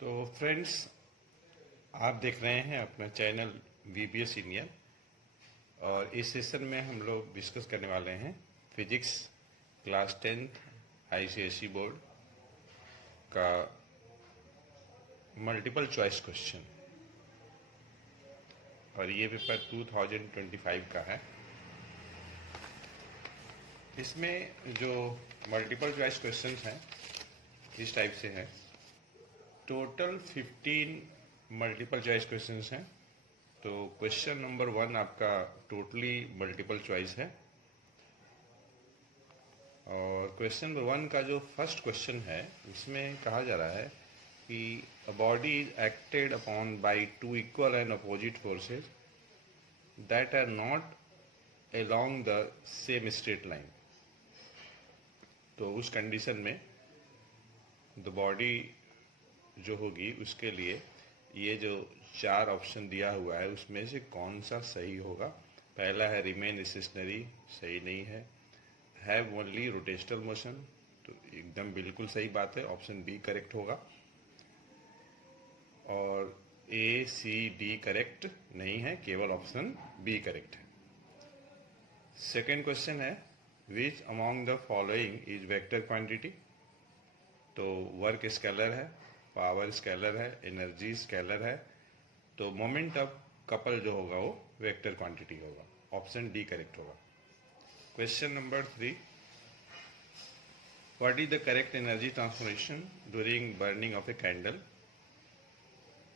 तो फ्रेंड्स, आप देख रहे हैं अपना चैनल VBS सीनियर। और इस सेशन में हम लोग डिस्कस करने वाले हैं physics class 10th ICSE board का मल्टीपल चॉइस क्वेश्चन। और ये पेपर 2025 का है। इसमें जो मल्टीपल चॉइस क्वेश्चंस हैं इस टाइप से हैं। टोटल 15 मल्टीपल चॉइस क्वेश्चंस हैं। तो क्वेश्चन नंबर 1 आपका टोटली मल्टीपल चॉइस है। और क्वेश्चन नंबर 1 का जो फर्स्ट क्वेश्चन है, इसमें कहा जा रहा है कि a body is acted upon by two equal and opposite forces that are not along the same straight line. तो उस कंडीशन में द बॉडी जो होगी उसके लिए ये जो 4 ऑप्शन दिया हुआ है उसमें से कौन सा सही होगा। पहला है रिमेन स्टेशनरी, सही नहीं है। हैव ओनली रोटेशनल मोशन, तो एकदम बिल्कुल सही बात है, ऑप्शन बी करेक्ट होगा। और A, C, D करेक्ट नहीं है, केवल ऑप्शन बी करेक्ट है। सेकेंड क्वेश्चन है which among the following is vector quantity. तो वर्क स्केलर है, पावर स्केलर है, एनर्जी स्केलर है। तो मोमेंट ऑफ कपल जो होगा वो वेक्टर क्वांटिटी होगा, ऑप्शन डी करेक्ट होगा। Question number 3, what is the correct energy transformation during burning of a candle.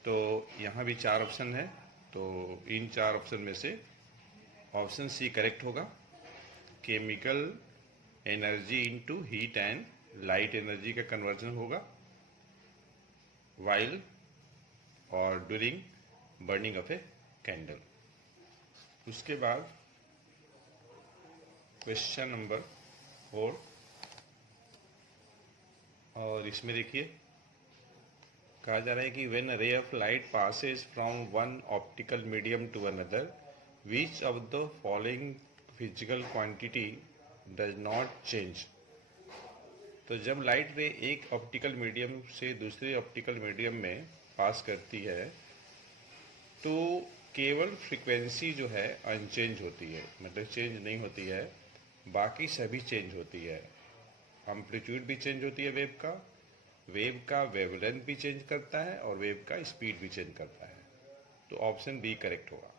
तो यहाँ भी 4 ऑप्शन है। तो इन 4 ऑप्शन में से ऑप्शन सी करेक्ट होगा। Chemical energy into heat and light energy का कन्वर्जन होगा while और during burning of a candle. उसके बाद क्वेश्चन नंबर 4, और इसमें देखिए कहा जा रहा है कि when a ray of light passes from one optical medium to another which of the following physical quantity does not change. तो जब लाइट रे एक ऑप्टिकल मीडियम से दूसरे ऑप्टिकल मीडियम में पास करती है तो केवल फ्रीक्वेंसी जो है अनचेंज होती है, मतलब चेंज नहीं होती है, बाकी सभी चेंज होती है। एम्पलीट्यूड भी चेंज होती है वेव का वेवलेंथ भी चेंज करता है और वेव का स्पीड भी चेंज करता है। तो ऑप्शन बी करेक्ट होगा।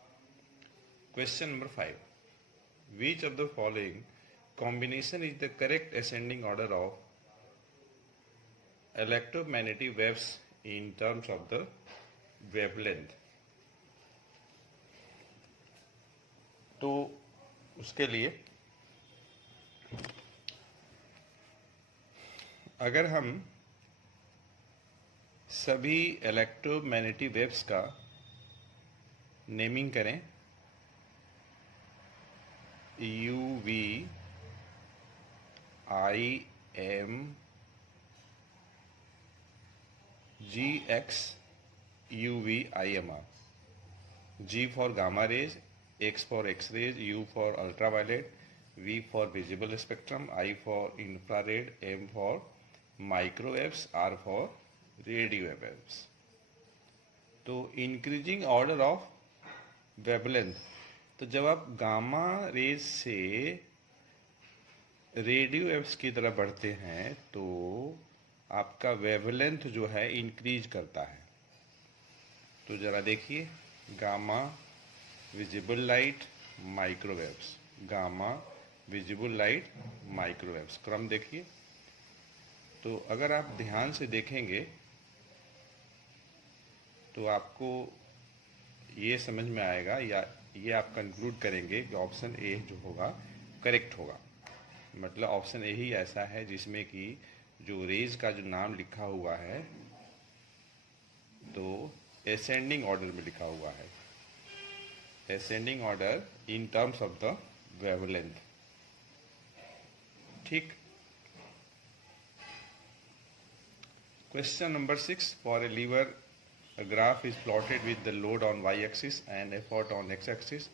Question number 5, which of the following combination is the correct ascending order of electromagnetic waves in terms of the wavelength। तो उसके लिए अगर हम सभी इलेक्ट्रोमैग्नेटिक वेव्स का नेमिंग करें, UV, IM, GX, UV, IMR। G for gamma rays, X for X rays, U for ultraviolet, V for visible spectrum, I for infrared, M for microwaves, R for radio waves। तो increasing order of wavelength, तो जब आप gamma rays से radio waves की तरफ बढ़ते हैं तो आपका वेवलेंथ जो है इंक्रीज करता है। तो जरा देखिए, gamma, visible light, microwaves, gamma, visible light, microwaves, क्रम देखिए। तो अगर आप ध्यान से देखेंगे तो आपको ये समझ में आएगा या ये आप कंक्लूड करेंगे कि ऑप्शन ए जो होगा करेक्ट होगा। मतलब ऑप्शन ए ही ऐसा है जिसमें कि जो रेज का जो नाम लिखा हुआ है तो असेंडिंग ऑर्डर में लिखा हुआ है, ascending order in terms of the wavelength. ठीक। Question number 6, for a lever a graph is plotted with the load on y axis and effort on x axis,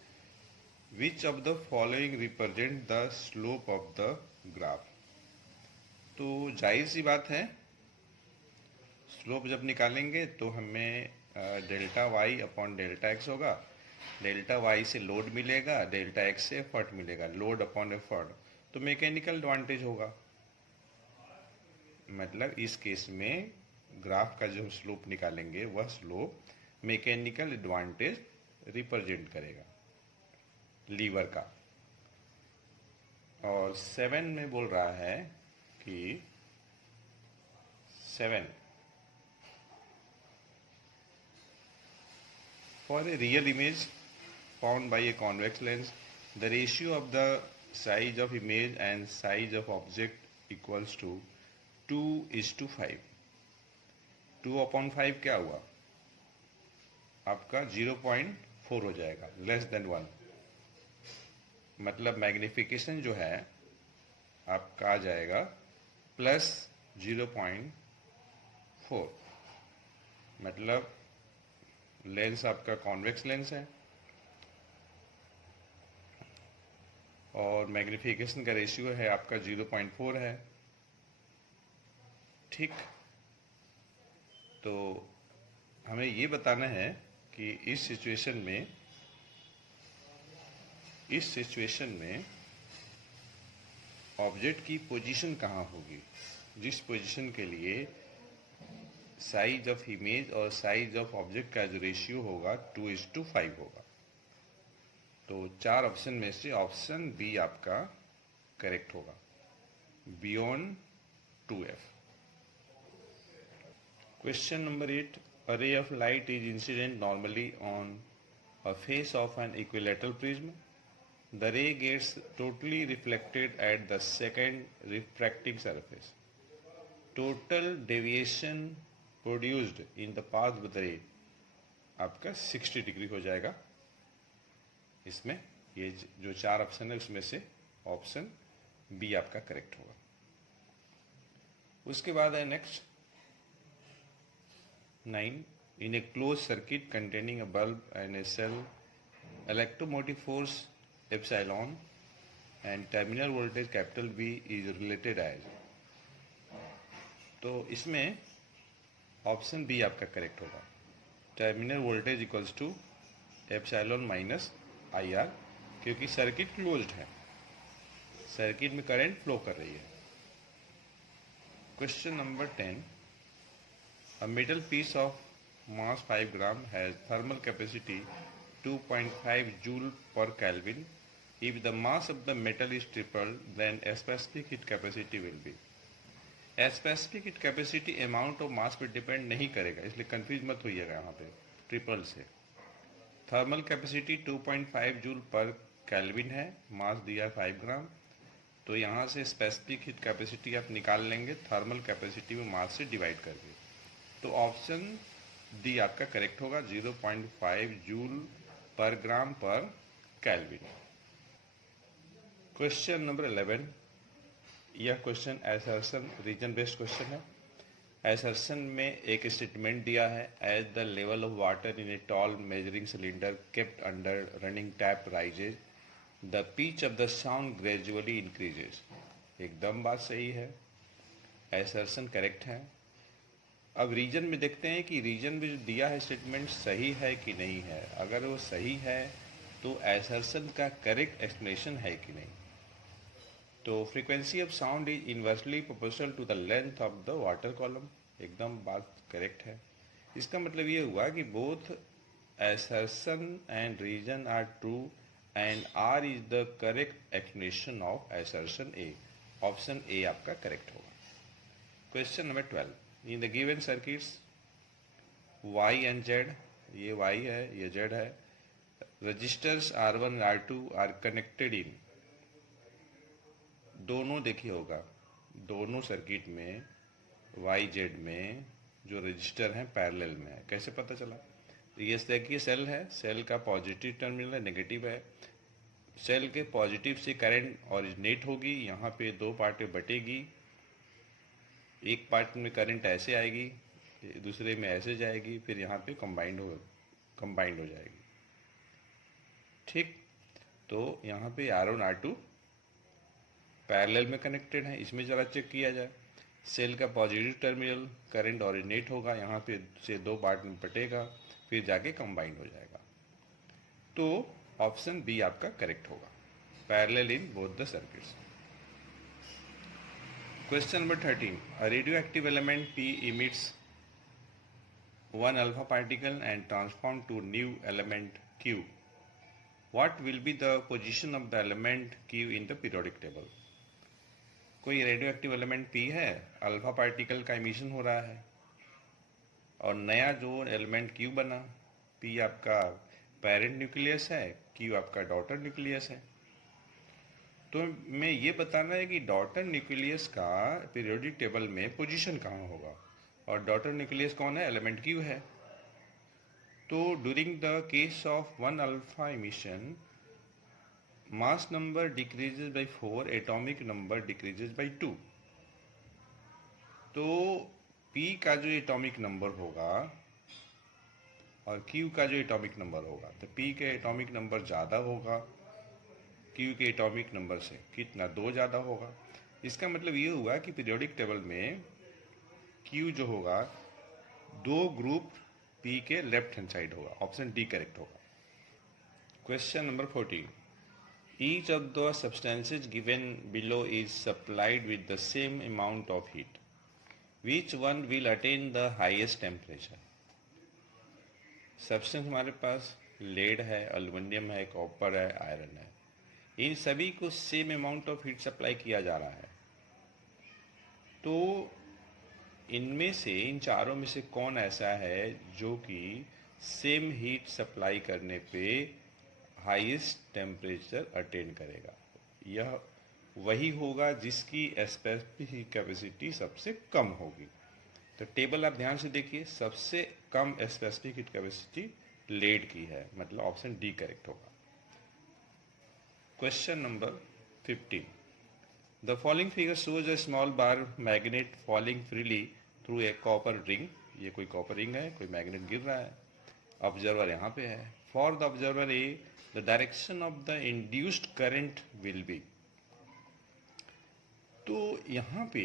which of the following represent the slope of the graph। तो जाहिर सी बात है slope जब निकालेंगे तो हमें delta Y upon delta X होगा, delta Y से लोड मिलेगा, डेल्टा एक्स से एफर्ट मिलेगा, लोड अपॉन एफर्ट, तो मैकेनिकल एडवांटेज होगा। मतलब इस केस में ग्राफ का जो हम स्लोप निकालेंगे वह स्लोप मैकेनिकल एडवांटेज रिप्रेजेंट करेगा लीवर का। और 7 में बोल रहा है कि 7 for a real image found by a convex lens, the ratio of the size of image and size of object equals to 2:5। 2/5 क्या हुआ आपका 0.4 हो जाएगा, लेस देन 1। मतलब मैग्निफिकेशन जो है आपका आ जाएगा +0.4। मतलब लेंस आपका कॉन्वेक्स लेंस है और मैग्निफिकेशन का रेशियो है आपका 0.4 है। ठीक, तो हमें ये बताना है कि इस सिचुएशन में ऑब्जेक्ट की पोजीशन कहाँ होगी, जिस पोजीशन के लिए साइज ऑफ इमेज और साइज ऑफ ऑब्जेक्ट का जो रेशियो होगा 2:5 होगा। तो 4 ऑप्शन में से ऑप्शन बी आपका करेक्ट होगा, beyond 2F। Question number 8. A ray of light is incident normally on a face of an equilateral prism. The ray gets totally reflected at the second refracting surface. Total deviation produced in the path of the ray आपका 60 degree हो जाएगा। इसमें ये जो 4 option है उसमें से option B आपका करेक्ट होगा। उसके बाद है next 9. In a closed circuit containing a bulb and a cell, electromotive force epsilon and terminal voltage capital B is related as। तो इसमें ऑप्शन बी आपका करेक्ट होगा, terminal voltage equals to epsilon minus IR, क्योंकि circuit closed है, circuit में current flow कर रही है। Question number 10. A metal piece of mass 5 gram has thermal capacity 2.5 joule per Kelvin. If the mass of the metal is tripled, then specific heat capacity will be। Specific heat capacity amount of mass पे depend नहीं करेगा, इसलिए confuse मत होइएगा यहाँ पे triple से। Thermal capacity 2.5 joule पर kelvin है, मास दिया 5 ग्राम, तो यहाँ से स्पेसिफिक हीट कैपेसिटी आप निकाल लेंगे थर्मल कैपेसिटी में मास से डिवाइड करके। तो ऑप्शन डी आपका करेक्ट होगा, 0.5 जूल पर ग्राम पर केल्विन। Question number 11. यह question assertion reason based question है। असर्शन में एक स्टेटमेंट दिया है, as the level of water in a tall measuring cylinder kept under running tap rises, the pitch of the sound gradually increases. एकदम बात सही है, असर्शन करेक्ट है। अब रीजन में देखते हैं कि रीजन में जो दिया है स्टेटमेंट सही है कि नहीं है। अगर वो सही है तो असर्शन का करेक्ट एक्सप्लेनेशन है कि नहीं। तो frequency of sound is inversely proportional to the length of the water column, एकदम बात करेक्ट है। इसका मतलब ये हुआ कि both assertion and reason are true and R is the correct explanation of assertion A. Option A आपका correct होगा। Question number 12. In the given circuits Y and Z, ये वाई है ये जेड है, registers R1 R2 are connected in, दोनों देखिए होगा, दोनों सर्किट में वाई जेड में जो रजिस्टर हैं पैरेलल में है। कैसे पता चला? तो ये देखिए सेल है, सेल का पॉजिटिव टर्मिनल है, नेगेटिव है। सेल के पॉजिटिव से करंट ओरिजिनेट होगी, यहाँ पे दो पार्ट में बटेगी, एक पार्ट में करंट ऐसे आएगी, दूसरे में ऐसे जाएगी, फिर यहाँ पे कंबाइंड हो जाएगी। ठीक, तो यहाँ पे R1 R2 पैरेलल में कनेक्टेड है। इसमें ज़रा चेक किया जाए, सेल का पॉजिटिव टर्मिनल करंट ऑरिजिनेट होगा, यहाँ पे से दो पार्ट में बटेगा, फिर जाके कंबाइन हो जाएगा। तो ऑप्शन बी आपका करेक्ट होगा, parallel in both the circuits. Question number 13, a radioactive element P emits one alpha particle and transform to new element Q. What will be the position of the element Q in the periodic table? कोई radio active element P है, alpha particle का emission हो रहा है, और नया जो element Q बना, P आपका पेरेंट न्यूक्लियस है, Q आपका डॉटर न्यूक्लियस है। तो मैं ये बताना है कि डॉटर न्यूक्लियस का पीरियोडिक टेबल में पोजीशन कहाँ होगा, और डॉटर न्यूक्लियस कौन है, एलिमेंट Q है। तो during the case of one alpha emission, mass number decreases bye 4, atomic number decreases bye 2। तो P का जो एटॉमिक नंबर होगा और Q का जो एटॉमिक नंबर होगा, तो P के एटॉमिक नंबर ज़्यादा होगा, Q के एटॉमिक नंबर से कितना, 2 ज़्यादा होगा। इसका मतलब ये हुआ कि पीरियोडिक टेबल में Q जो होगा 2 ग्रुप P के लेफ्ट हैंड साइड होगा, ऑप्शन डी करेक्ट होगा। Question number 14, each of the substances given below is supplied with the same amount of heat. Which one will attain the highest temperature? Substance हमारे पास lead है, aluminium है, copper है, iron है, इन सभी को same amount of heat supply किया जा रहा है। तो इनमें से, इन चारों में से कौन ऐसा है जो कि सेम हीट सप्लाई करने पे हाईएस्ट टेम्परेचर अटेन करेगा? यह वही होगा जिसकी स्पेसिफिक कैपेसिटी सबसे कम होगी। तो टेबल आप ध्यान से देखिए, सबसे कम स्पेसिफिक हीट कैपेसिटी लेड की है, मतलब ऑप्शन डी करेक्ट होगा। Question number 15, the following figure shows a small bar magnet falling freely through a copper ring. ये कोई कॉपर रिंग है, कोई मैग्नेट गिर रहा है, ऑब्जर्वर यहाँ पे है। For the observer A, the direction of the induced current will be. तो यहाँ पे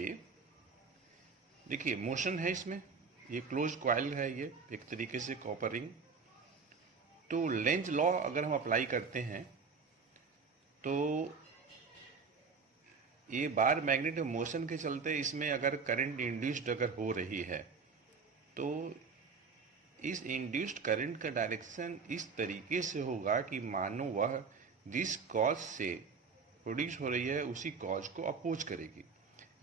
देखिए मोशन है इसमें, ये क्लोज कॉइल है, ये एक तरीके से कॉपर रिंग। तो लेंज लॉ अगर हम अप्लाई करते हैं तो ये बार मैग्नेट मोशन के चलते इसमें अगर करंट इंड्यूस्ड अगर हो रही है, तो इस इंड्यूस्ड करंट का डायरेक्शन इस तरीके से होगा कि मानो वह जिस कॉज से प्रोड्यूस हो रही है उसी कॉज को अपोज करेगी।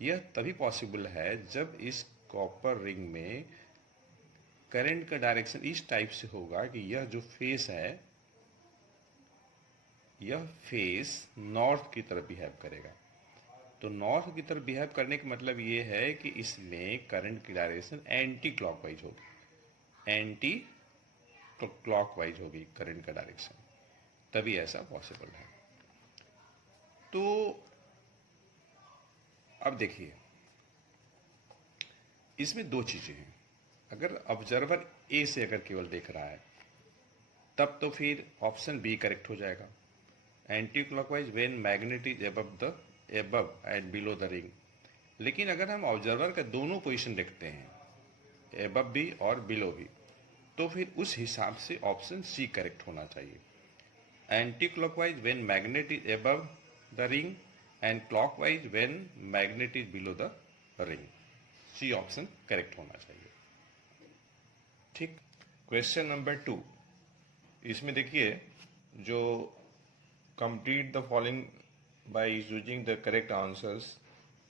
यह तभी पॉसिबल है जब इस कॉपर रिंग में करंट का डायरेक्शन इस टाइप से होगा कि यह जो फेस है, यह फेस नॉर्थ की तरफ बिहेव करेगा। तो नॉर्थ की तरफ बिहेव करने का मतलब ये है कि इसमें करंट की डायरेक्शन एंटी क्लॉकवाइज होगी, एंटी क्लॉकवाइज होगी करंट का डायरेक्शन, तभी ऐसा पॉसिबल है। तो अब देखिए, इसमें दो चीजें हैं। अगर ऑब्जर्वर ए से अगर केवल देख रहा है तब तो फिर ऑप्शन बी करेक्ट हो जाएगा, anti clockwise when magnet is above and below the ring. लेकिन अगर हम ऑब्जर्वर का दोनों पोजीशन देखते हैं, एबव भी और बिलो भी, तो फिर उस हिसाब से ऑप्शन सी करेक्ट होना चाहिए, anti clockwise when magnet is above the ring and clockwise when magnet is below the ring. C option correct होना चाहिए। ठीक। क्वेश्चन नंबर 2, इसमें देखिए जो complete the following by using the correct answers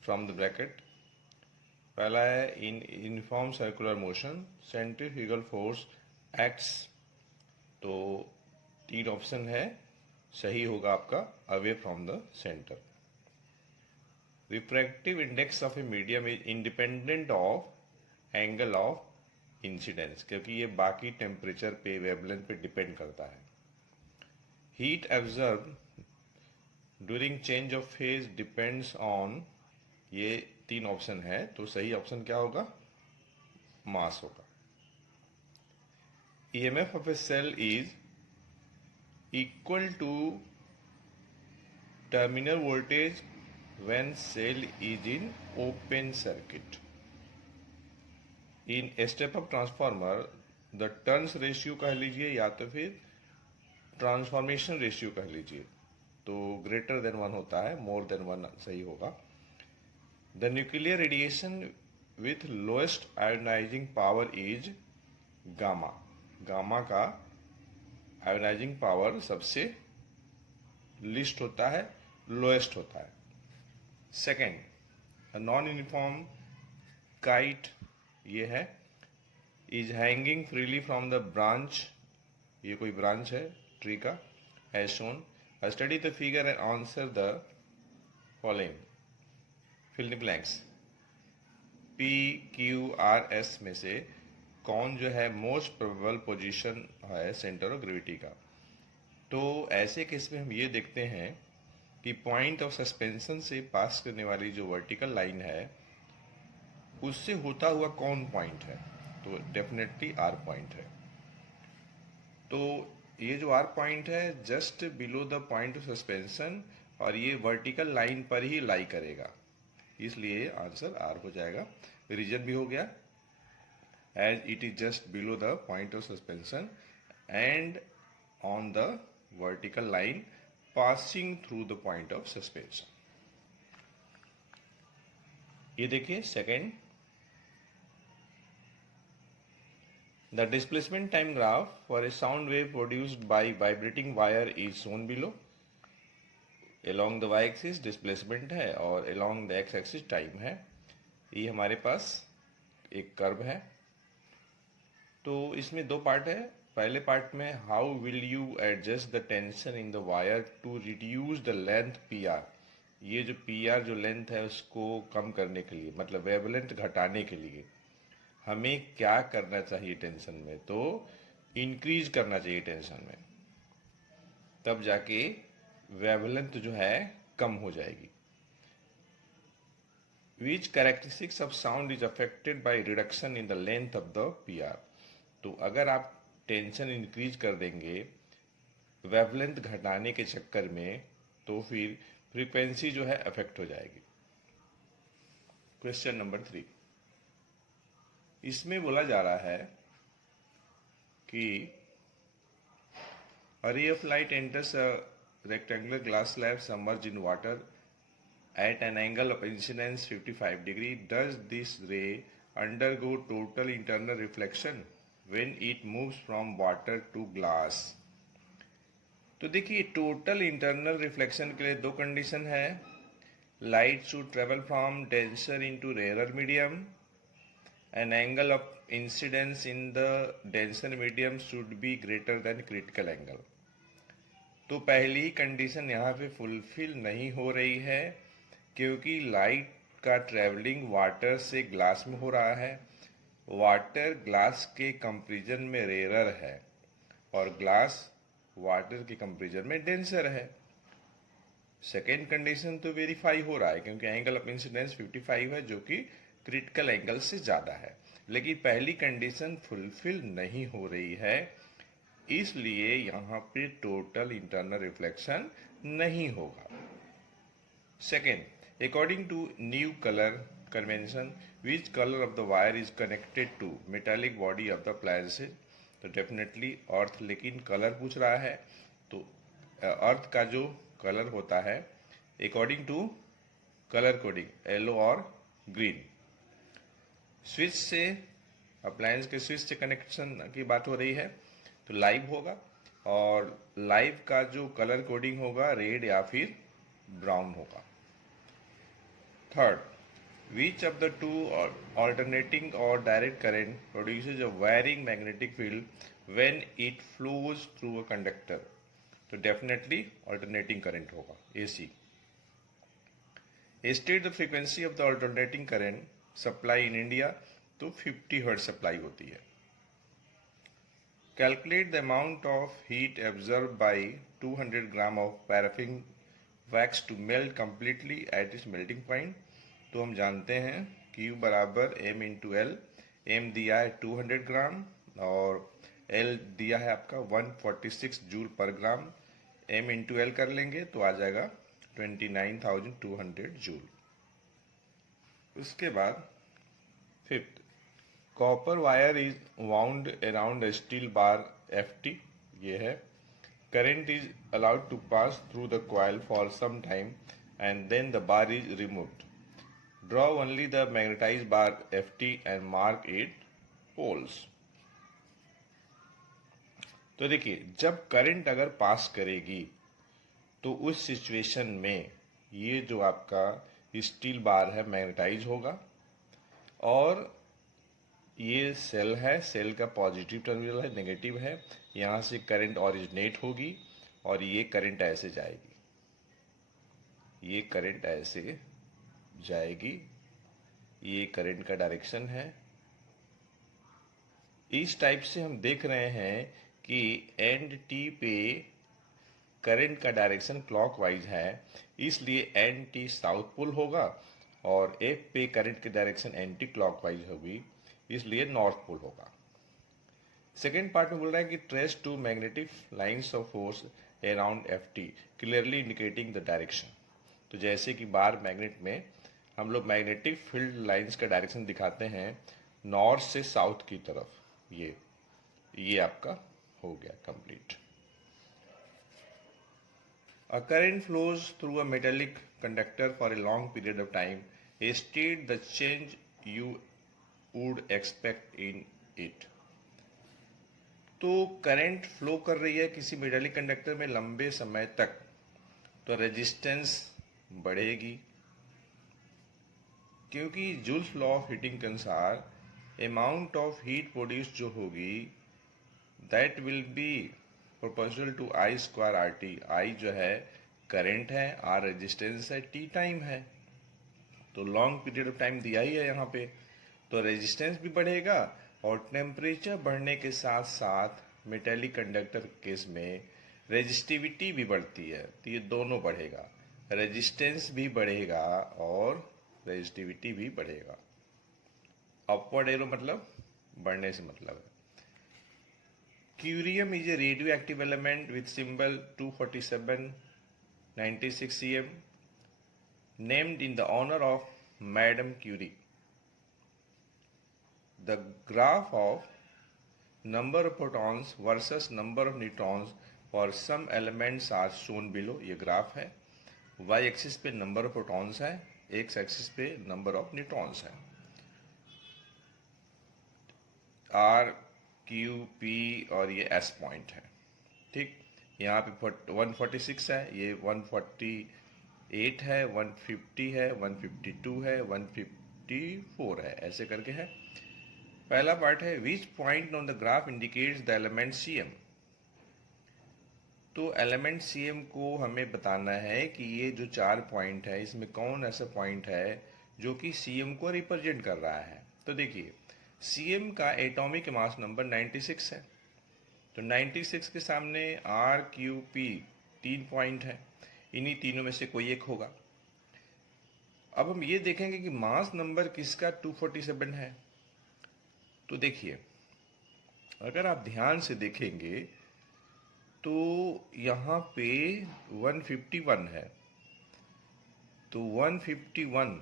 from the bracket. पहला है in uniform circular motion centrifugal force acts. तो 3 option है, सही होगा आपका away from the centre. Refractive index of a medium is independent of angle of incidence, क्योंकि ये बाकी टेम्परेचर पे, वेवलेंथ पे डिपेंड करता है। Heat एब्जर्व during change of phase depends on, ये 3 ऑप्शन है, तो सही ऑप्शन क्या होगा, मास होगा। EMF of a cell is equal to terminal voltage when cell is in open circuit. In step up transformer the turns ratio कह लीजिए या तो फिर ट्रांसफॉर्मेशन रेशियो कह लीजिए, तो ग्रेटर देन 1 होता है, मोर देन 1 सही होगा। The nuclear radiation with lowest ionising power is gamma. Gamma का आयोनाइजिंग पावर सबसे लिस्ट होता है, लोएस्ट होता है। सेकेंड, नॉन यूनिफॉर्म काइट ये है, is hanging freely from the branch, ये कोई ब्रांच है ट्री का, as shown. Study the figure and answer the following, fill the blanks. P Q R S में से कौन जो है मोस्ट प्रोबेबल पोजीशन है सेंटर ऑफ ग्रेविटी का। तो ऐसे केस में हम ये देखते हैं कि पॉइंट ऑफ सस्पेंशन से पास करने वाली जो वर्टिकल लाइन है उससे होता हुआ कौन पॉइंट है, तो डेफिनेटली आर पॉइंट है। तो ये जो आर पॉइंट है just below the point of suspension और ये वर्टिकल लाइन पर ही लाई करेगा, इसलिए आंसर आर हो जाएगा। रीजन भी हो गया, as it is just below the point of suspension and on the vertical line passing through the point of suspension. ये देखिए second, the displacement time graph for a sound wave produced by vibrating wire is shown below. along the y axis displacement है और along the x axis time है। ये हमारे पास एक curve है, तो इसमें दो पार्ट है। पहले पार्ट में how will you adjust the tension in the wire to reduce the length P R. ये जो पी आर जो लेंथ है उसको कम करने के लिए, मतलब वेवलेंथ घटाने के लिए हमें क्या करना चाहिए टेंशन में, तो इंक्रीज करना चाहिए टेंशन में, तब जाके वेवलेंथ जो है कम हो जाएगी। Which characteristics of sound is affected by reduction in the length of the P R. तो अगर आप टेंशन इंक्रीज कर देंगे वेवलेंथ घटाने के चक्कर में, तो फिर फ्रीक्वेंसी जो है अफेक्ट हो जाएगी। क्वेश्चन नंबर 3, इसमें बोला जा रहा है कि a ray of light enters a rectangular glass slab submerged in water at an angle of incidence 55 degree. Does this ray undergo total internal reflection when it moves from water to glass? तो देखिए total internal reflection के लिए दो condition है, light should travel from denser into rare medium, an angle of incidence in the denser medium should be greater than critical angle। तो पहली condition यहाँ पे फुलफिल नहीं हो रही है, क्योंकि लाइट का ट्रेवलिंग वाटर से ग्लास में हो रहा है। वाटर ग्लास के कंपेरिजन में रेयर है और ग्लास वाटर के कंपेरिजन में डेंसर है। सेकेंड कंडीशन तो वेरीफाई हो रहा है क्योंकि एंगल ऑफ इंसिडेंस 55 है जो कि क्रिटिकल एंगल से ज़्यादा है, लेकिन पहली कंडीशन फुलफिल नहीं हो रही है, इसलिए यहाँ पे टोटल इंटरनल रिफ्लेक्शन नहीं होगा। Second, according to new colour convention which colour of the wire is connected to metallic body of the appliances. तो डेफिनेटली अर्थ, लेकिन कलर पूछ रहा है तो अर्थ का जो कलर होता है according to colour coding yellow और ग्रीन। स्विच से, अप्लायंस के स्विच से कनेक्शन की बात हो रही है तो लाइव होगा, और लाइव का जो कलर कोडिंग होगा रेड या फिर ब्राउन होगा। Third, which of the two alternating और direct current produces a wiring magnetic field when it flows through a conductor. तो डेफिनेटली ऑल्टरनेटिंग करंट होगा, AC. State the frequency of the alternating current supply in India. तो 50 hertz supply होती है। Calculate the amount of heat absorb by 200 gram of paraffin wax to melt completely at its melting point. तो हम जानते हैं Q बराबर M into L. M दिया है 200 ग्राम और L दिया है आपका 146 जूल पर ग्राम। M इंटू एल कर लेंगे तो आ जाएगा 29,200 जूल। उसके बाद fifth, copper wire is wound around a steel bar FT, ये है। Current is allowed to pass through the coil for some time and then the bar is removed. Draw only the magnetized bar FT and mark its poles. तो देखिए, जब current अगर पास करेगी तो उस situation में ये जो आपका स्टील बार है मैग्नेटाइज होगा और ये सेल है, सेल का पॉजिटिव टर्मिनल है, नेगेटिव है, यहाँ से करंट ओरिजिनेट होगी और ये करंट ऐसे जाएगी, ये करंट ऐसे जाएगी, ये करंट का डायरेक्शन है। इस टाइप से हम देख रहे हैं कि एंड टी पे करंट का डायरेक्शन क्लॉकवाइज है, इसलिए एन टी साउथ पोल होगा और एफ पे करंट की डायरेक्शन एंटी क्लॉकवाइज होगी, इसलिए नॉर्थ पोल होगा। सेकेंड पार्ट में बोल रहा है कि trace two magnetic lines of force around F T clearly indicating the direction. तो जैसे कि बार मैग्नेट में हम लोग मैग्नेटिक फील्ड लाइंस का डायरेक्शन दिखाते हैं नॉर्थ से साउथ की तरफ, ये आपका हो गया complete. A current flows through a metallic conductor for a long period of time. State the change you would expect in it. तो करंट फ्लो कर रही है किसी मेटालिक कंडक्टर में लंबे समय तक, तो रेजिस्टेंस बढ़ेगी, क्योंकि जूल्स लॉ ऑफ हीटिंग के अनुसार अमाउंट ऑफ हीट प्रोड्यूस जो होगी that will be proportional to I square R T. I जो है करंट है, आर रेजिस्टेंस है, टी टाइम है, तो लॉन्ग पीरियड ऑफ टाइम दिया ही है यहाँ पे, तो रेजिस्टेंस भी बढ़ेगा और टेम्परेचर बढ़ने के साथ साथ मेटेलिक कंडक्टर केस में रेजिस्टिविटी भी बढ़ती है, तो ये दोनों बढ़ेगा, रेजिस्टेंस भी बढ़ेगा और रेजिस्टिविटी भी बढ़ेगा। अपवर्ड एरो मतलब बढ़ने से मतलब है। Curium is a radioactive element with symbol 24796 cm, named in the honor of Madame Curie. The graph of number of protons versus number of neutrons for some elements are shown below. ये graph है, y axis पे number of protons है, x axis पे number of neutrons है। R Q P और ये S point है, ठीक। यहाँ पे 146 है, ये 148 है, 150 है, 152 है, 154 है, ऐसे करके है। पहला पार्ट है which point on the graph indicates the element C M. तो एलिमेंट सी एम को हमें बताना है कि ये जो 4 पॉइंट है इसमें कौन ऐसा पॉइंट है जो कि सी एम को रिप्रेजेंट कर रहा है। तो देखिए, सीएम का एटॉमिक मास नंबर 96 है, तो 96 के सामने आर क्यू पी 3 पॉइंट है, इन्हीं तीनों में से कोई एक होगा। अब हम ये देखेंगे कि मास नंबर किसका 247 है। तो देखिए, अगर आप ध्यान से देखेंगे तो यहाँ पे 151 है, तो 151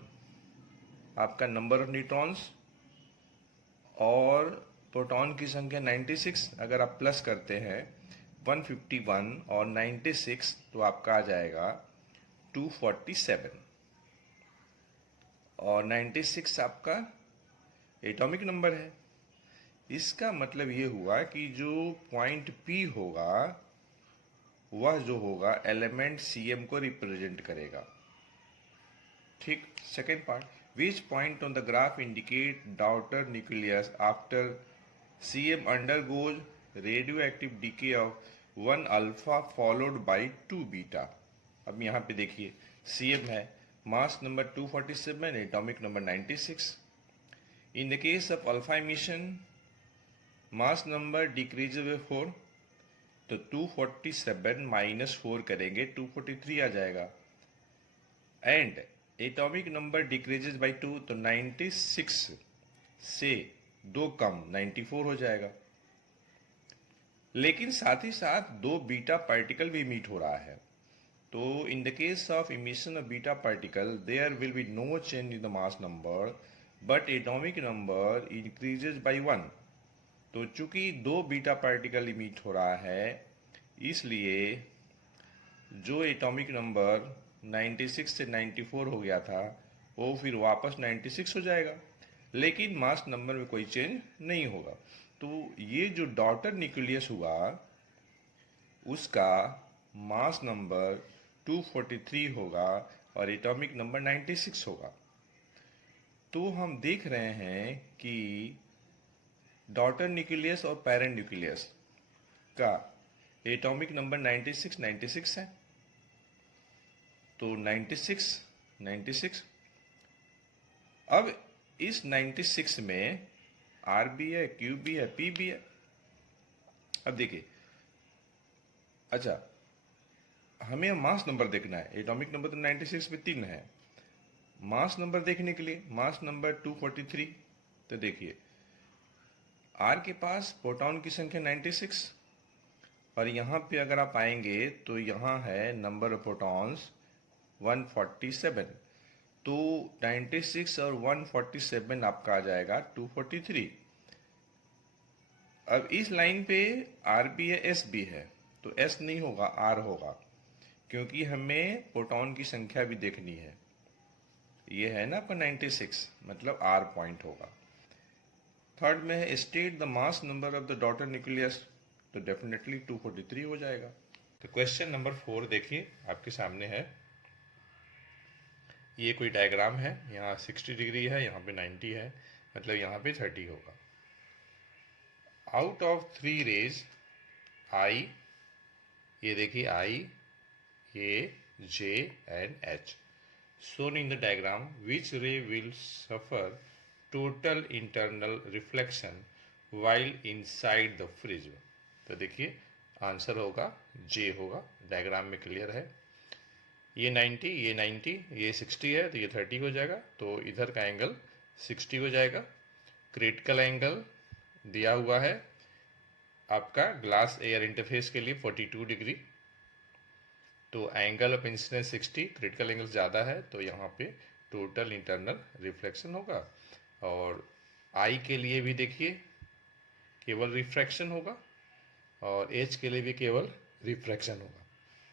आपका नंबर ऑफ न्यूट्रॉन्स और प्रोटॉन की संख्या 96, अगर आप प्लस करते हैं 151 और 96 तो आपका आ जाएगा 247 और 96 आपका एटॉमिक नंबर है। इसका मतलब ये हुआ कि जो पॉइंट P होगा वह जो होगा एलिमेंट CM को रिप्रेजेंट करेगा, ठीक। Second part, which point on the graph indicate daughter nucleus after CM undergoes radioactive decay of 1 alpha followed by 2 beta। अब यहाँ पे देखिए, CM है, mass number 247, atomic number 96। In the case of alpha emission, mass number decreases by 4, तो 247 minus 4 करेंगे 243 आ जाएगा, and atomic number decreases by 2, तो 96 से 2 कम 94 हो जाएगा। लेकिन साथ ही साथ 2 बीटा पार्टिकल भी मीट हो रहा है, तो in the case of emission of beta particle, there will be no change in the mass number, but atomic number increases by 1. तो चूंकि 2 बीटा पार्टिकल इमिट हो रहा है, इसलिए जो एटॉमिक नंबर 96 से 94 हो गया था वो फिर वापस 96 हो जाएगा, लेकिन मास नंबर में कोई चेंज नहीं होगा। तो ये जो डॉटर न्यूक्लियस हुआ उसका मास नंबर 243 होगा और एटॉमिक नंबर 96 होगा। तो हम देख रहे हैं कि डॉटर न्यूक्लियस और पेरेंट न्यूक्लियस का एटॉमिक नंबर 96 है। तो 96 अब इस 96 में आर भी है, क्यू भी है, पी भी है। अब देखिए, अच्छा हमें मास नंबर देखना है। एटॉमिक नंबर तो 96 में 3 है। मास नंबर देखने के लिए मास नंबर 243, तो देखिए आर के पास प्रोटॉन की संख्या 96 और यहाँ पे अगर आप आएंगे तो यहाँ है नंबर ऑफ प्रोटॉन्स 147। तो 96 और 147 आपका आ जाएगा 243। अब इस लाइन पे आर भी है, एस भी है, तो एस नहीं होगा, आर होगा, क्योंकि हमें प्रोटॉन की संख्या भी देखनी है। ये है ना आपका 96, मतलब आर पॉइंट होगा। थर्ड में है state the mass number of the daughter nucleus, तो डेफिनेटली 243 हो जाएगा। तो क्वेश्चन नंबर 4 देखिए आपके सामने है। ये कोई डायग्राम है, यहाँ 60 डिग्री है, यहाँ पे 90 है, मतलब यहाँ पे 30 होगा। आउट ऑफ 3 रेज आई, ये देखिए I, A, J and H, shown in the diagram, which ray will suffer total internal reflection while inside the prism? तो देखिए आंसर होगा जे होगा, डायग्राम में क्लियर है। ये 90, ये 90, ये 60 है, तो ये 30 हो जाएगा, तो इधर का एंगल 60 हो जाएगा। क्रिटिकल एंगल दिया हुआ है आपका ग्लास एयर इंटरफेस के लिए 42 डिग्री, तो angle of incidence 60, critical angle ज़्यादा है, तो यहाँ पे टोटल इंटरनल रिफ्लेक्शन होगा। और आई के लिए भी देखिए केवल रिफ्रैक्शन होगा और एच के लिए भी केवल रिफ्रैक्शन होगा।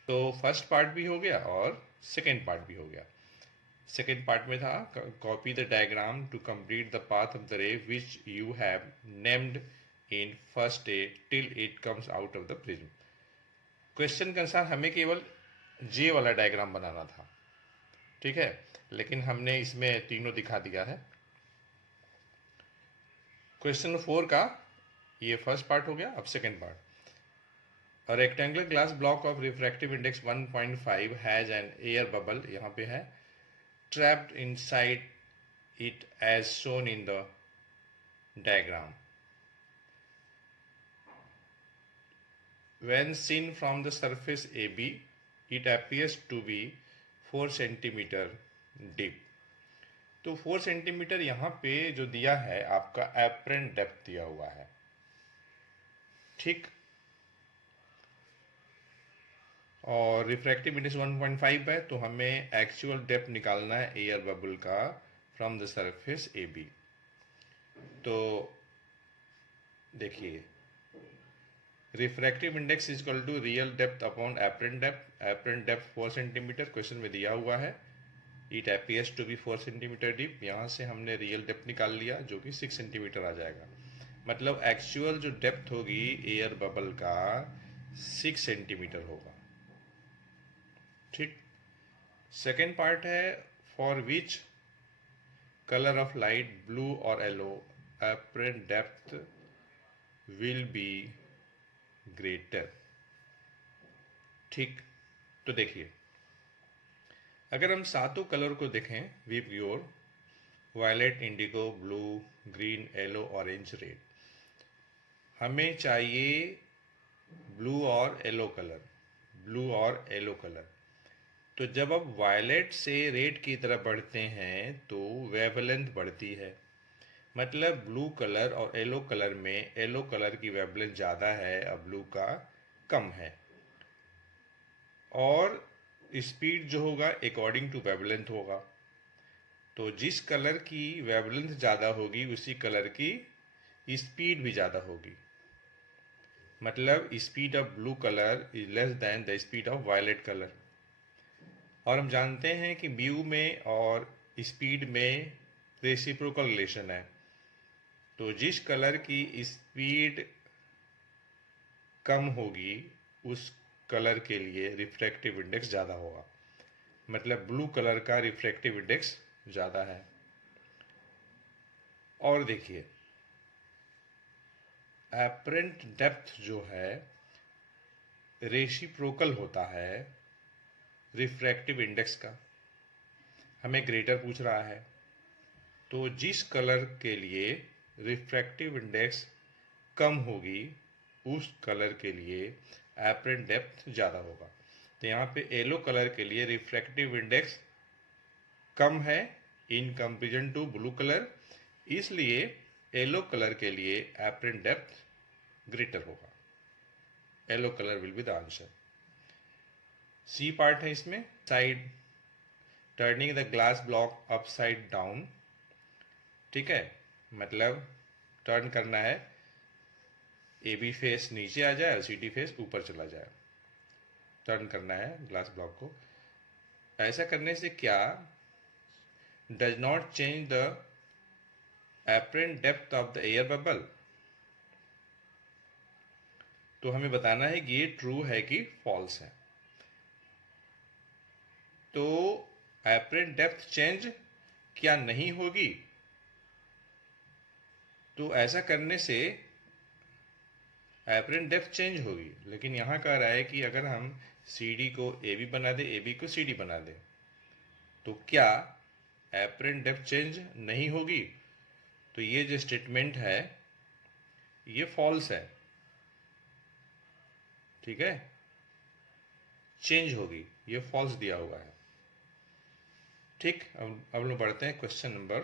तो फर्स्ट पार्ट भी हो गया और सेकेंड पार्ट भी हो गया। सेकेंड पार्ट में था copy the diagram to complete the path of the ray which you have named in first day till it comes out of the prism. Question के अनुसार हमें केवल जे वाला डायग्राम बनाना था, ठीक है, लेकिन हमने इसमें तीनों दिखा दिया है। क्वेश्चन 4 का ये फर्स्ट पार्ट हो गया। अब second part. A rectangular glass block of refractive index 1.5 has an air bubble, यहाँ पे है, trapped inside it as shown in the diagram. When seen from the surface AB, it appears to be 4 centimetre deep. तो 4 centimetre यहाँ पे जो दिया है आपका एपरेंट डेप्थ दिया हुआ है, ठीक। और रिफ्रैक्टिव इंडेक्स 1.5 है, तो हमें एक्चुअल डेप्थ निकालना है एयर बबल का फ्रॉम द सरफेस AB। तो देखिए refractive index is equal to real depth upon apparent depth. Apparent depth 4 centimetre question में दिया हुआ है। It appears to be 4 centimetre deep, यहाँ से हमने रियल डेप्थ निकाल लिया जो कि 6 सेंटीमीटर आ जाएगा। मतलब एक्चुअल जो डेप्थ होगी एयर बबल का 6 सेंटीमीटर होगा, ठीक। सेकेंड पार्ट है for which colour of light blue और yellow apparent depth will be greater, ठीक। तो देखिए अगर हम सातों कलर को देखें विव योर violet, indigo, blue, green, yellow, orange, red, हमें चाहिए ब्लू और येलो कलर, ब्लू और येलो कलर। तो जब आप वायलेट से रेड की तरफ बढ़ते हैं तो वेवलेंथ बढ़ती है, मतलब ब्लू कलर और येलो कलर में येलो कलर की वेवलेंथ ज़्यादा है और ब्लू का कम है। और स्पीड जो होगा अकॉर्डिंग टू वेवलेंथ होगा। तो जिस कलर की वेवलेंथ ज़्यादा होगी उसी कलर की स्पीड भी ज़्यादा होगी। मतलब speed of blue colour is less than the speed of violet colour. और हम जानते हैं कि म्यू में और स्पीड में रेसिप्रोकल रिलेशन है। तो जिस कलर की स्पीड कम होगी उस कलर के लिए रिफ्रैक्टिव इंडेक्स ज़्यादा होगा। मतलब ब्लू कलर का रिफ्रैक्टिव इंडेक्स ज़्यादा है। और देखिए एपरेंट डेप्थ जो है रेसिप्रोकल होता है रिफ्रैक्टिव इंडेक्स का। हमें ग्रेटर पूछ रहा है, तो जिस कलर के लिए रिफ्रैक्टिव इंडेक्स कम होगी उस कलर के लिए एपरेंट डेप्थ ज़्यादा होगा। तो यहाँ पे येलो कलर के लिए रिफ्रैक्टिव इंडेक्स कम है in comparison to blue colour, इसलिए येलो कलर के लिए एपरेंट डेप्थ ग्रेटर होगा। Yellow colour will be the answer. C part है इसमें, side turning the glass block upside down. ठीक है, मतलब टर्न करना है, ए बी फेस नीचे आ जाए और सी डी फेस ऊपर चला जाए। टर्न करना है ग्लास ब्लॉक को। ऐसा करने से क्या does not change the apparent depth of the air bubble. तो हमें बताना है कि ये ट्रू है कि फॉल्स है। तो एपरेंट डेप्थ चेंज क्या नहीं होगी, तो ऐसा करने से एपरेंट डेप्थ चेंज होगी। लेकिन यहाँ कह रहा है कि अगर हम सी डी को ए बी बना दे, ए बी को सी डी बना दे, तो क्या एपरेंट डेप्थ चेंज नहीं होगी। तो ये जो स्टेटमेंट है ये फॉल्स है। ठीक है, चेंज होगी, ये फॉल्स दिया हुआ है। ठीक, अब लोग बढ़ते हैं क्वेश्चन नंबर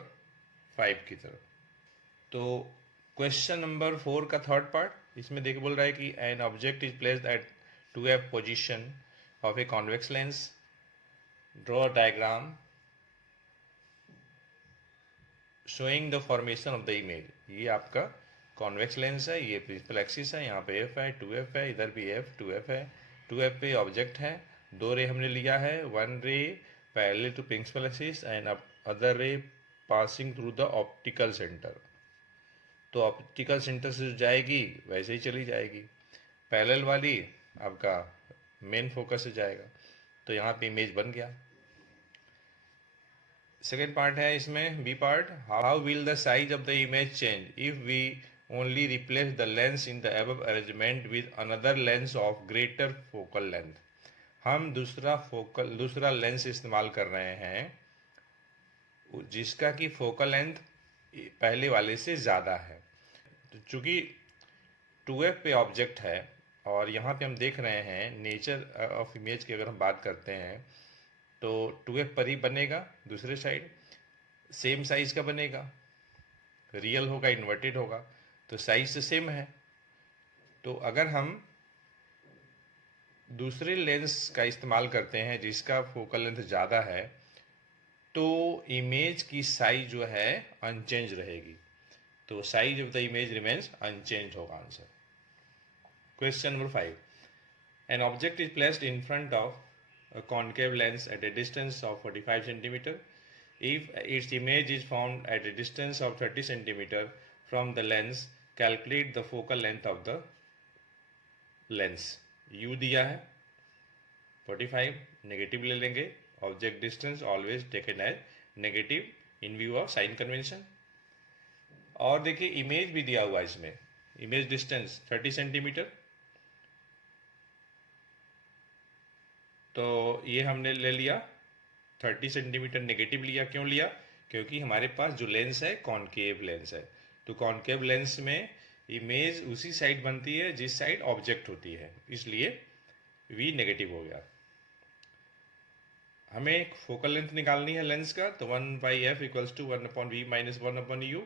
5 की तरफ। तो क्वेश्चन नंबर 4 का थर्ड पार्ट, इसमें देख बोल रहा है कि N object is placed at 2f position of a convex lens, draw a diagram showing the formation of the image. ये आपका कॉन्वेक्स लेंस है, ये प्रिंसिपल एक्सिस है, यहाँ पे एफ है, 2f है, इधर भी एफ 2f है। 2f पे ऑब्जेक्ट है, 2 रे हमने लिया है, 1 ray parallel to principal axis and other ray passing through the optical centre. तो ऑप्टिकल सेंटर से जाएगी वैसे ही चली जाएगी, पैरेलल वाली आपका मेन फोकस से जाएगा। तो यहाँ पे इमेज बन गया। सेकेंड पार्ट है इसमें, B part, how will the size of the image change if we only replace the lens in the above arrangement with another lens of greater focal length. हम दूसरा लेंस इस्तेमाल कर रहे हैं जिसका कि फोकल लेंथ पहले वाले से ज़्यादा है। तो चूँकि 2f पे ऑब्जेक्ट है और यहाँ पे हम देख रहे हैं नेचर ऑफ इमेज की अगर हम बात करते हैं तो 2f पर ही बनेगा, दूसरे साइड सेम साइज का बनेगा, रियल होगा इन्वर्टेड होगा, तो साइज तो सेम है। तो अगर हम दूसरे लेंस का इस्तेमाल करते हैं जिसका फोकल लेंथ ज़्यादा है तो इमेज की साइज जो है अनचेंज रहेगी। तो size of the image remains unchange होगा answer. Question number 5, an object is placed in front of a concave lens at a distance of 45 centimeter. If its image is found at a distance of 30 centimeter from the lens, calculate the focal length of the lens. U दिया है 45, negative ले लेंगे, object distance always taken as negative in view of sign convention. और देखिए image भी दिया हुआ है इसमें, इमेज डिस्टेंस 30 सेंटीमीटर, तो ये हमने ले लिया 30 सेंटीमीटर नेगेटिव लिया। क्यों लिया, क्योंकि हमारे पास जो लेंस है कॉनकेव लेंस है, तो कॉनकेव लेंस में इमेज उसी साइड बनती है जिस साइड ऑब्जेक्ट होती है, इसलिए v नेगेटिव हो गया। हमें एक फोकल लेंथ निकालनी है लेंस का, तो 1/f equals to 1/v minus 1/u।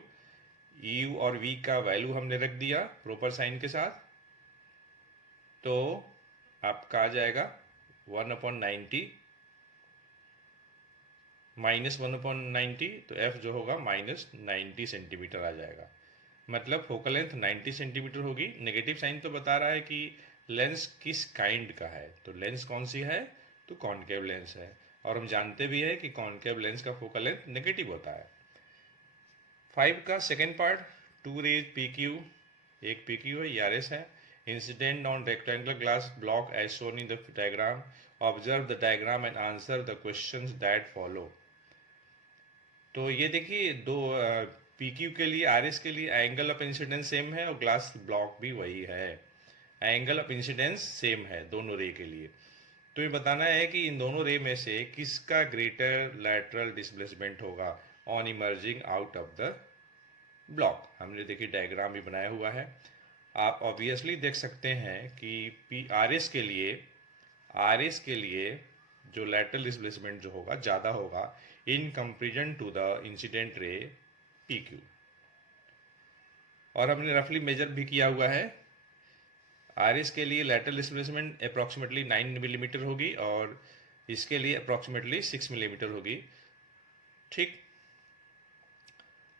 u और v का वैल्यू हमने रख दिया प्रॉपर साइन के साथ, तो आपका आ जाएगा 1/90 -1/90, तो f जो होगा -90 सेंटीमीटर आ जाएगा। मतलब फोकल लेंथ 90 सेंटीमीटर होगी। नेगेटिव साइन तो बता रहा है कि लेंस किस काइंड का है, तो लेंस कौन सी है, तो कॉनकेव लेंस है। और हम जानते भी है कि कॉनकेव लेंस का फोकल लेंथ नेगेटिव होता है। 5 का second part, 2 rays P Q, एक पी क्यू है, आरएस है। Incident on rectangular glass block as shown in the diagram, observe the diagram and answer the questions that follow. तो ये देखिए, दो पी क्यू के लिए, आर एस के लिए एंगल ऑफ इंसिडेंस सेम है और ग्लास ब्लॉक भी वही है। एंगल ऑफ इंसिडेंस सेम है दोनों रे के लिए। तो ये बताना है कि इन दोनों रे में से किसका ग्रेटर लैटरल डिस्प्लेसमेंट होगा on emerging out of the block. हमने देखिए डायग्राम भी बनाया हुआ है। आप ऑब्वियसली देख सकते हैं कि आर एस के लिए जो लैटरल डिस्प्लेसमेंट जो होगा ज़्यादा होगा in comparison to the incident ray P Q. और हमने रफली मेजर भी किया हुआ है। आर एस के लिए लैटरल डिस्प्लेसमेंट अप्रॉक्सीमेटली 9 मिलीमीटर होगी और इसके लिए अप्रॉक्सीमेटली 6 मिलीमीटर होगी। ठीक,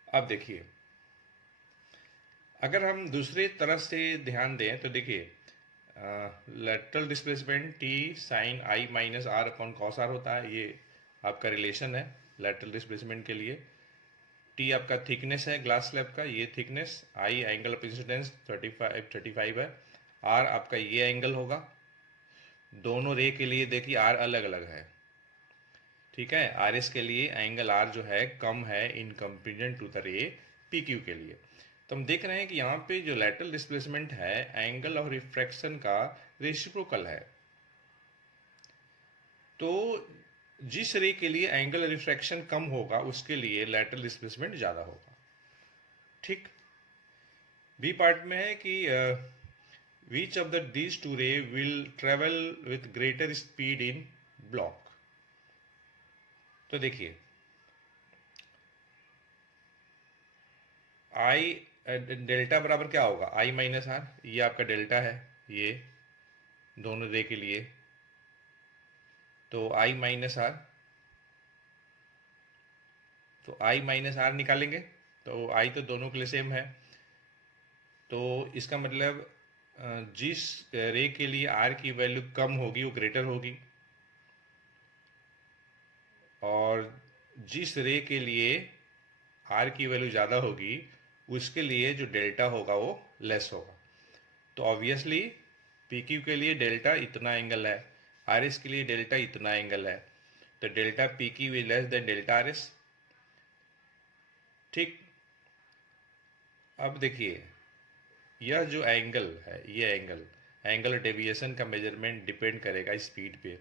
अब देखिए, अगर हम दूसरे तरफ से ध्यान दें तो देखिए, lateral displacement T sine I minus R upon cos R होता है। ये आपका रिलेशन है लेटरल डिस्प्लेसमेंट के लिए। टी आपका थिकनेस है ग्लास स्लैब का, ये thickness. I angle of incidence 35 है। आर आपका ये एंगल होगा। दोनों रे के लिए देखिए आर अलग अलग है, ठीक है। आर एस के लिए एंगल आर जो है कम है in comparison to the ray P Q के लिए। तो हम देख रहे हैं कि यहाँ पे जो लैटरल डिस्प्लेसमेंट है एंगल ऑफ रिफ्रैक्शन का रेसिप्रोकल है। तो जिस रे के लिए एंगल रिफ्रैक्शन कम होगा उसके लिए लैटरल डिस्प्लेसमेंट ज़्यादा होगा। ठीक, बी पार्ट में है कि विच ऑफ द दीज टू रे will travel with greater speed in block. तो देखिए, आई डेल्टा बराबर क्या होगा, आई माइनस आर। ये आपका डेल्टा है, ये दोनों रे के लिए। तो आई माइनस आर, तो आई माइनस आर निकालेंगे तो आई तो दोनों के लिए सेम है। तो इसका मतलब जिस रे के लिए आर की वैल्यू कम होगी वो ग्रेटर होगी, और जिस रे के लिए आर की वैल्यू ज़्यादा होगी उसके लिए जो डेल्टा होगा वो लेस होगा। तो ऑब्वियसली पी क्यू के लिए डेल्टा इतना एंगल है, आर एस के लिए डेल्टा इतना एंगल है, तो delta P Q is less then delta R S. ठीक, अब देखिए, यह जो एंगल है, ये एंगल डेविएशन का मेजरमेंट डिपेंड करेगा स्पीड पे।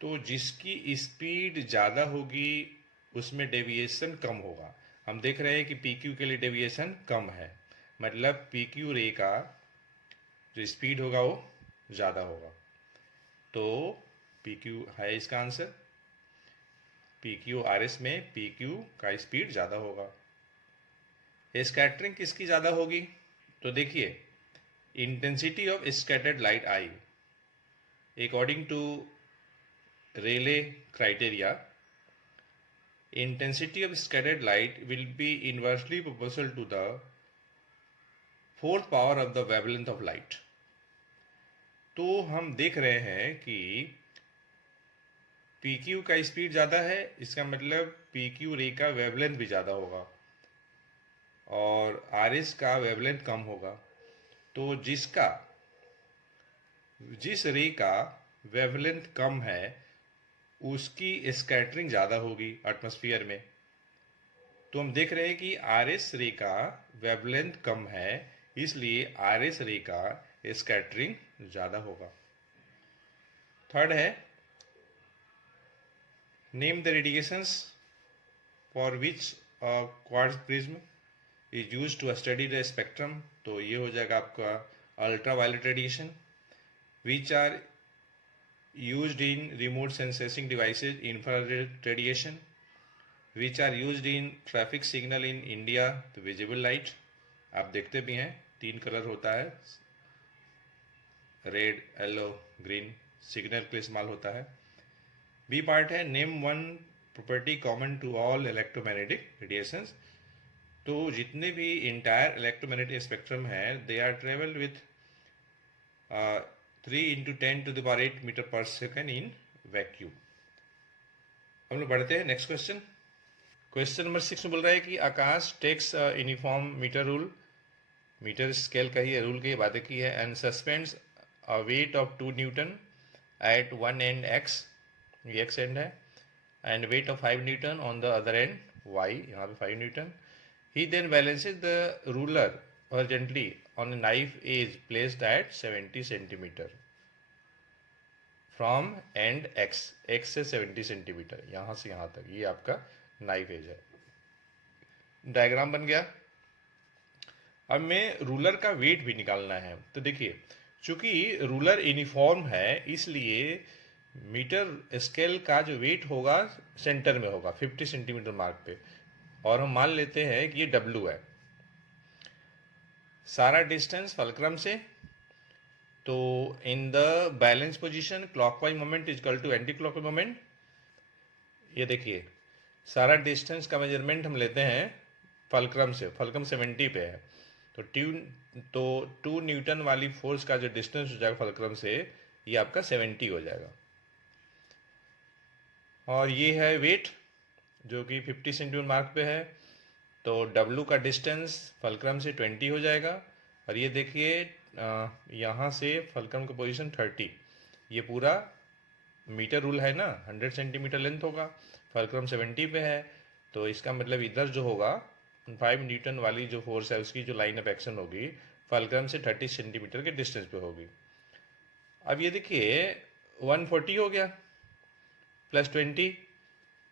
तो जिसकी स्पीड ज़्यादा होगी उसमें डेविएशन कम होगा। हम देख रहे हैं कि पी क्यू के लिए डेविएशन कम है, मतलब पी क्यू रे का जो स्पीड होगा वो ज़्यादा होगा। तो पी क्यू है इसका answer. P Q R S में पी क्यू का स्पीड ज़्यादा होगा। स्कैटरिंग किसकी ज़्यादा होगी, तो देखिए, intensity of scattered light I according to Rayleigh criteria, intensity of scattered light will be inversely proportional to the fourth power of the wavelength of light। तो हम देख रहे हैं कि PQ का स्पीड ज़्यादा है, इसका मतलब PQ रे का वेवलेंथ भी ज़्यादा होगा और RS का वेवलेंथ कम होगा। तो जिस रे का वेवलेंथ कम है उसकी स्कैटरिंग ज़्यादा होगी एटमॉस्फेयर में। तो हम देख रहे हैं कि आर एस रे का वेवलेंथ कम है, इसलिए आर एस रे का स्कैटरिंग ज़्यादा होगा। थर्ड है, name the radiations for which quartz prism is use to study the spectrum. तो ये हो जाएगा आपका ultra violet radiation. Which are used in remote sensing devices, infrared radiation, which are used in traffic signal in India, the visible light। आप देखते भी हैं 3 colour होता है, रेड, येलो, ग्रीन, सिग्नल के लिए इस्तेमाल होता है। बी पार्ट है, name one property common to all electromagnetic radiations. तो जितने भी इंटायर इलेक्ट्रोमैग्नेटिक स्पेक्ट्रम है they are travel with 3 × 10⁸ metre per second in vacuum. हम लोग बढ़ते हैं नेक्स्ट क्वेश्चन। क्वेश्चन नंबर 6 में बोल रहा है कि Akash takes uniform metre rule, metre scale का ही रूल की बातें की है, and suspends a weight of 2 newton at one end X, ये एक्स एंड है, and weight of 5 newton on the other end Y, यहाँ पे 5 newton. He then balances the ruler urgently on a knife edge placed at 70 centimeter from end x, x से 70 centimetre, यहाँ से यहाँ तक, ये आपका नाइफ एज है। डायग्राम बन गया। अब मैं रूलर का वेट भी निकालना है। तो देखिए, चूंकि रूलर यूनिफॉर्म है इसलिए मीटर स्केल का जो वेट होगा सेंटर में होगा 50 सेंटीमीटर मार्क पे, और हम मान लेते हैं कि ये W है। सारा डिस्टेंस फलक्रम से, तो in the balance position clockwise moment is equal to anti clockwise moment. ये देखिए, सारा डिस्टेंस का मेजरमेंट हम लेते हैं फलक्रम से, फलक्रम 70 पे है, तो 2 न्यूटन वाली फोर्स का जो डिस्टेंस हो जाएगा फलक्रम से, ये आपका 70 हो जाएगा। और ये है वेट जो कि 50 सेंटीमीटर मार्क पे है, तो W का डिस्टेंस फलक्रम से 20 हो जाएगा। और ये देखिए यहाँ से फलक्रम का पोजीशन 30, ये पूरा मीटर रूल है ना, 100 सेंटीमीटर लेंथ होगा, फलक्रम 70 पे है, तो इसका मतलब इधर जो होगा 5 न्यूटन वाली जो फोर्स है उसकी जो लाइन ऑफ एक्शन होगी फलक्रम से 30 सेंटीमीटर के डिस्टेंस पे होगी। अब ये देखिए 140 हो गया प्लस 20,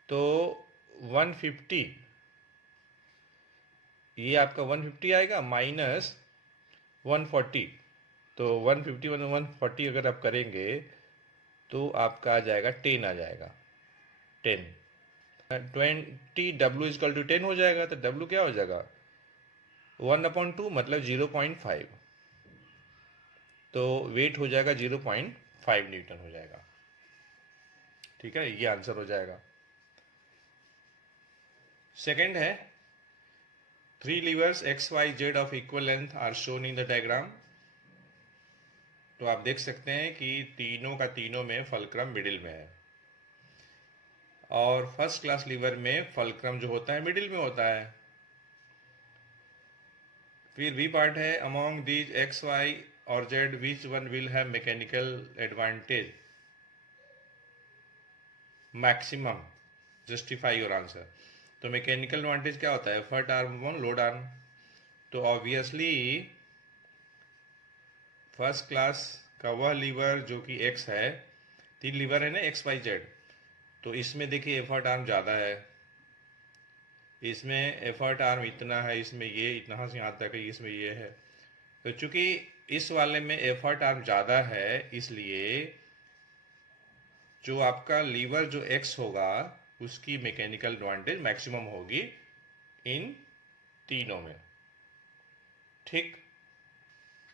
तो 150, ये आपका 150 आएगा माइनस 140, तो 150 140 अगर आप करेंगे तो आपका आ जाएगा 10 आ जाएगा, 10 20 W इजकल टू 10 हो जाएगा, तो W क्या हो जाएगा 1/2 मतलब 0.5, तो वेट हो जाएगा 0.5 न्यूटन हो जाएगा। ठीक है, ये आंसर हो जाएगा। सेकंड है 3 levers X, Y, Z of equal length are shown in the diagram। तो आप देख सकते हैं कि तीनों का तीनों में फलक्रम मिडिल में है, और फर्स्ट क्लास लीवर में फलक्रम जो होता है मिडिल में होता है। फिर बी पार्ट है अमॉन्ग दीज X, Y और Z which one will have mechanical advantage maximum, justify your answer. तो मैकेनिकल एडवांटेज क्या होता है, effort arm on load arm, तो ऑब्वियसली फर्स्ट क्लास का वह लीवर जो कि X है, 3 लीवर है ना X, Y, Z, तो इसमें देखिए एफर्ट आर्म ज़्यादा है, इसमें एफर्ट आर्म इतना है, इसमें ये इतना से यहाँ तक है, इसमें ये है। तो चूंकि इस वाले में एफर्ट आर्म ज़्यादा है इसलिए जो आपका लीवर जो X होगा उसकी मैकेनिकल एडवांटेज मैक्सिमम होगी इन तीनों में। ठीक,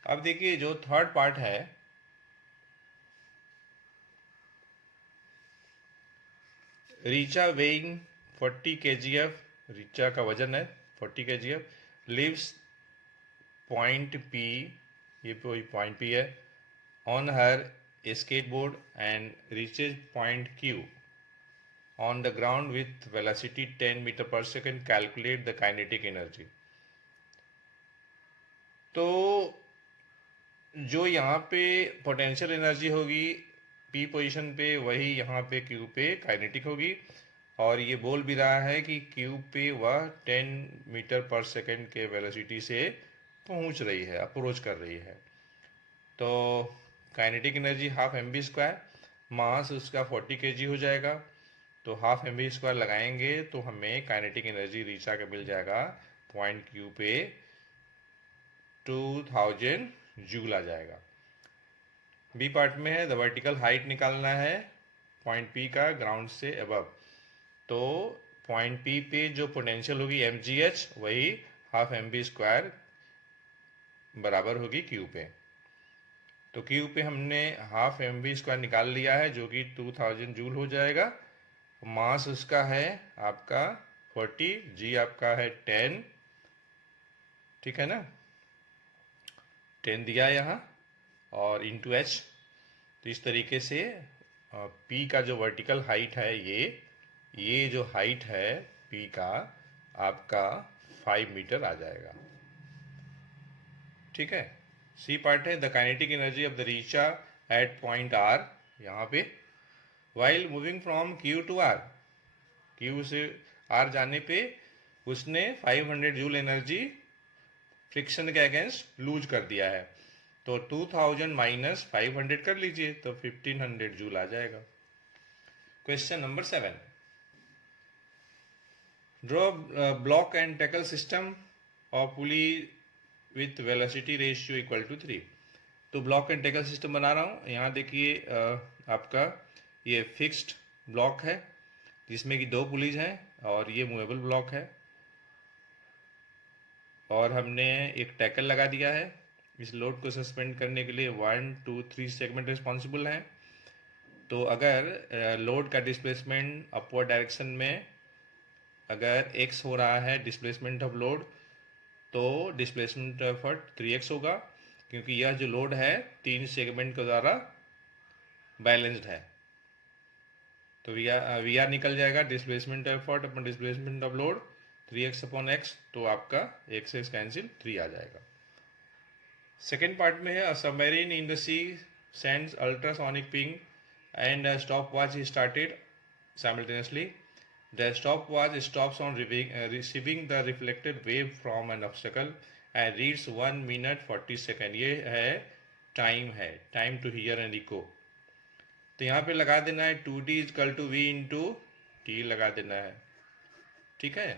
अब देखिए जो थर्ड पार्ट है, रीचा वेइंग 40 kgf, रीचा का वजन है 40 kgf, लिव्स पॉइंट P, ये पॉइंट P है, on her skateboard and reaches point Q on the ground with velocity 10 meter per second, calculate the kinetic energy। तो जो यहाँ पे पोटेंशियल एनर्जी होगी P पोजीशन पे, वही यहाँ पे Q पे काइनेटिक होगी, और ये बोल भी रहा है कि Q पे वह 10 मीटर पर सेकेंड के वेलोसिटी से पहुँच रही है, अप्रोच कर रही है। तो काइनेटिक एनर्जी हाफ mv², मास उसका 40 kg हो जाएगा, तो हाफ mv² लगाएंगे तो हमें काइनेटिक एनर्जी रीचा का मिल जाएगा पॉइंट Q पे 2000 जूल आ जाएगा। बी पार्ट में है द वर्टिकल हाइट निकालना है पॉइंट P का ग्राउंड से अबव, तो पॉइंट P पे जो पोटेंशियल होगी mgh वही हाफ mv² बराबर होगी Q पे। तो Q पे हमने हाफ mv² निकाल लिया है जो कि 2000 जूल हो जाएगा, मास उसका है आपका 40, जी आपका है 10, ठीक है ना, 10 दिया यहाँ, और इंटू एच। तो इस तरीके से पी का जो वर्टिकल हाइट है, ये जो हाइट है पी का आपका 5 मीटर आ जाएगा, ठीक है। सी पार्ट है the kinetic energy of the रीचा एट पॉइंट आर, यहाँ पे while moving from Q to R, Q से आर जाने पे उसने 500 जूल एनर्जी फ्रिक्शन के अगेंस्ट लूज कर दिया है। तो 2000 माइनस 500 कर लीजिए तो 1500 जूल आ जाएगा। Question number 7, draw block and tackle system of pulley with velocity ratio equal to 3। तो ब्लॉक एंड टैकल सिस्टम बना रहा हूँ। यहाँ देखिए आपका ये फिक्स्ड ब्लॉक है जिसमें कि 2 पुलीज हैं, और ये मूवेबल ब्लॉक है, और हमने एक टैकल लगा दिया है। इस लोड को सस्पेंड करने के लिए 1 2 3 सेगमेंट रिस्पॉन्सिबल हैं। तो अगर लोड का डिस्प्लेसमेंट अपवर्ड डायरेक्शन में अगर x हो रहा है डिस्प्लेसमेंट ऑफ लोड, तो डिस्प्लेसमेंट एफर्ट 3x होगा, क्योंकि यह जो लोड है 3 सेगमेंट के द्वारा बैलेंस्ड है। तो वी आर निकल जाएगा displacement effort upon displacement of load 3x upon x, तो आपका x कैंसिल 3 आ जाएगा। सेकेंड पार्ट में है submarine in the sea sends ultrasonic ping and stop watch is started simultaneously. The stopwatch stops on receiving the reflected wave from an obstacle and reads 1 minute 40 seconds। ये है time to hear and echo. तो यहाँ पे लगा देना है 2t equal to v into T लगा देना है, ठीक है।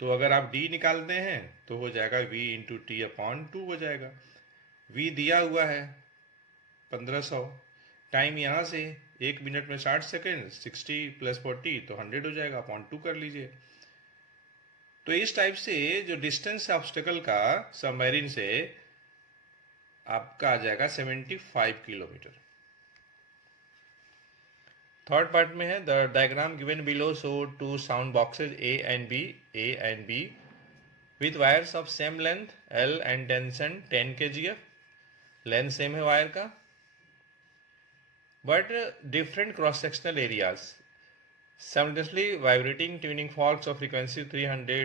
तो अगर आप d निकालते हैं तो हो जाएगा v इंटू टी अपॉन 2 हो जाएगा। v दिया हुआ है 1500, टाइम यहाँ से 1 मिनट में 60 सेकेंड, 60 प्लस 40 तो 100 हो जाएगा, अपॉन 2 कर लीजिए। तो इस टाइप से जो डिस्टेंस है ऑब्स्टेकल का सबमरीन से आपका आ जाएगा 75 किलोमीटर। थर्ड पार्ट में है the diagram given below show 2 sound boxes A and B with wires of same length L and tension 10 kgf। Length same है वायर का, but different cross-sectional areas. Simultaneously vibrating tuning forks of frequency 300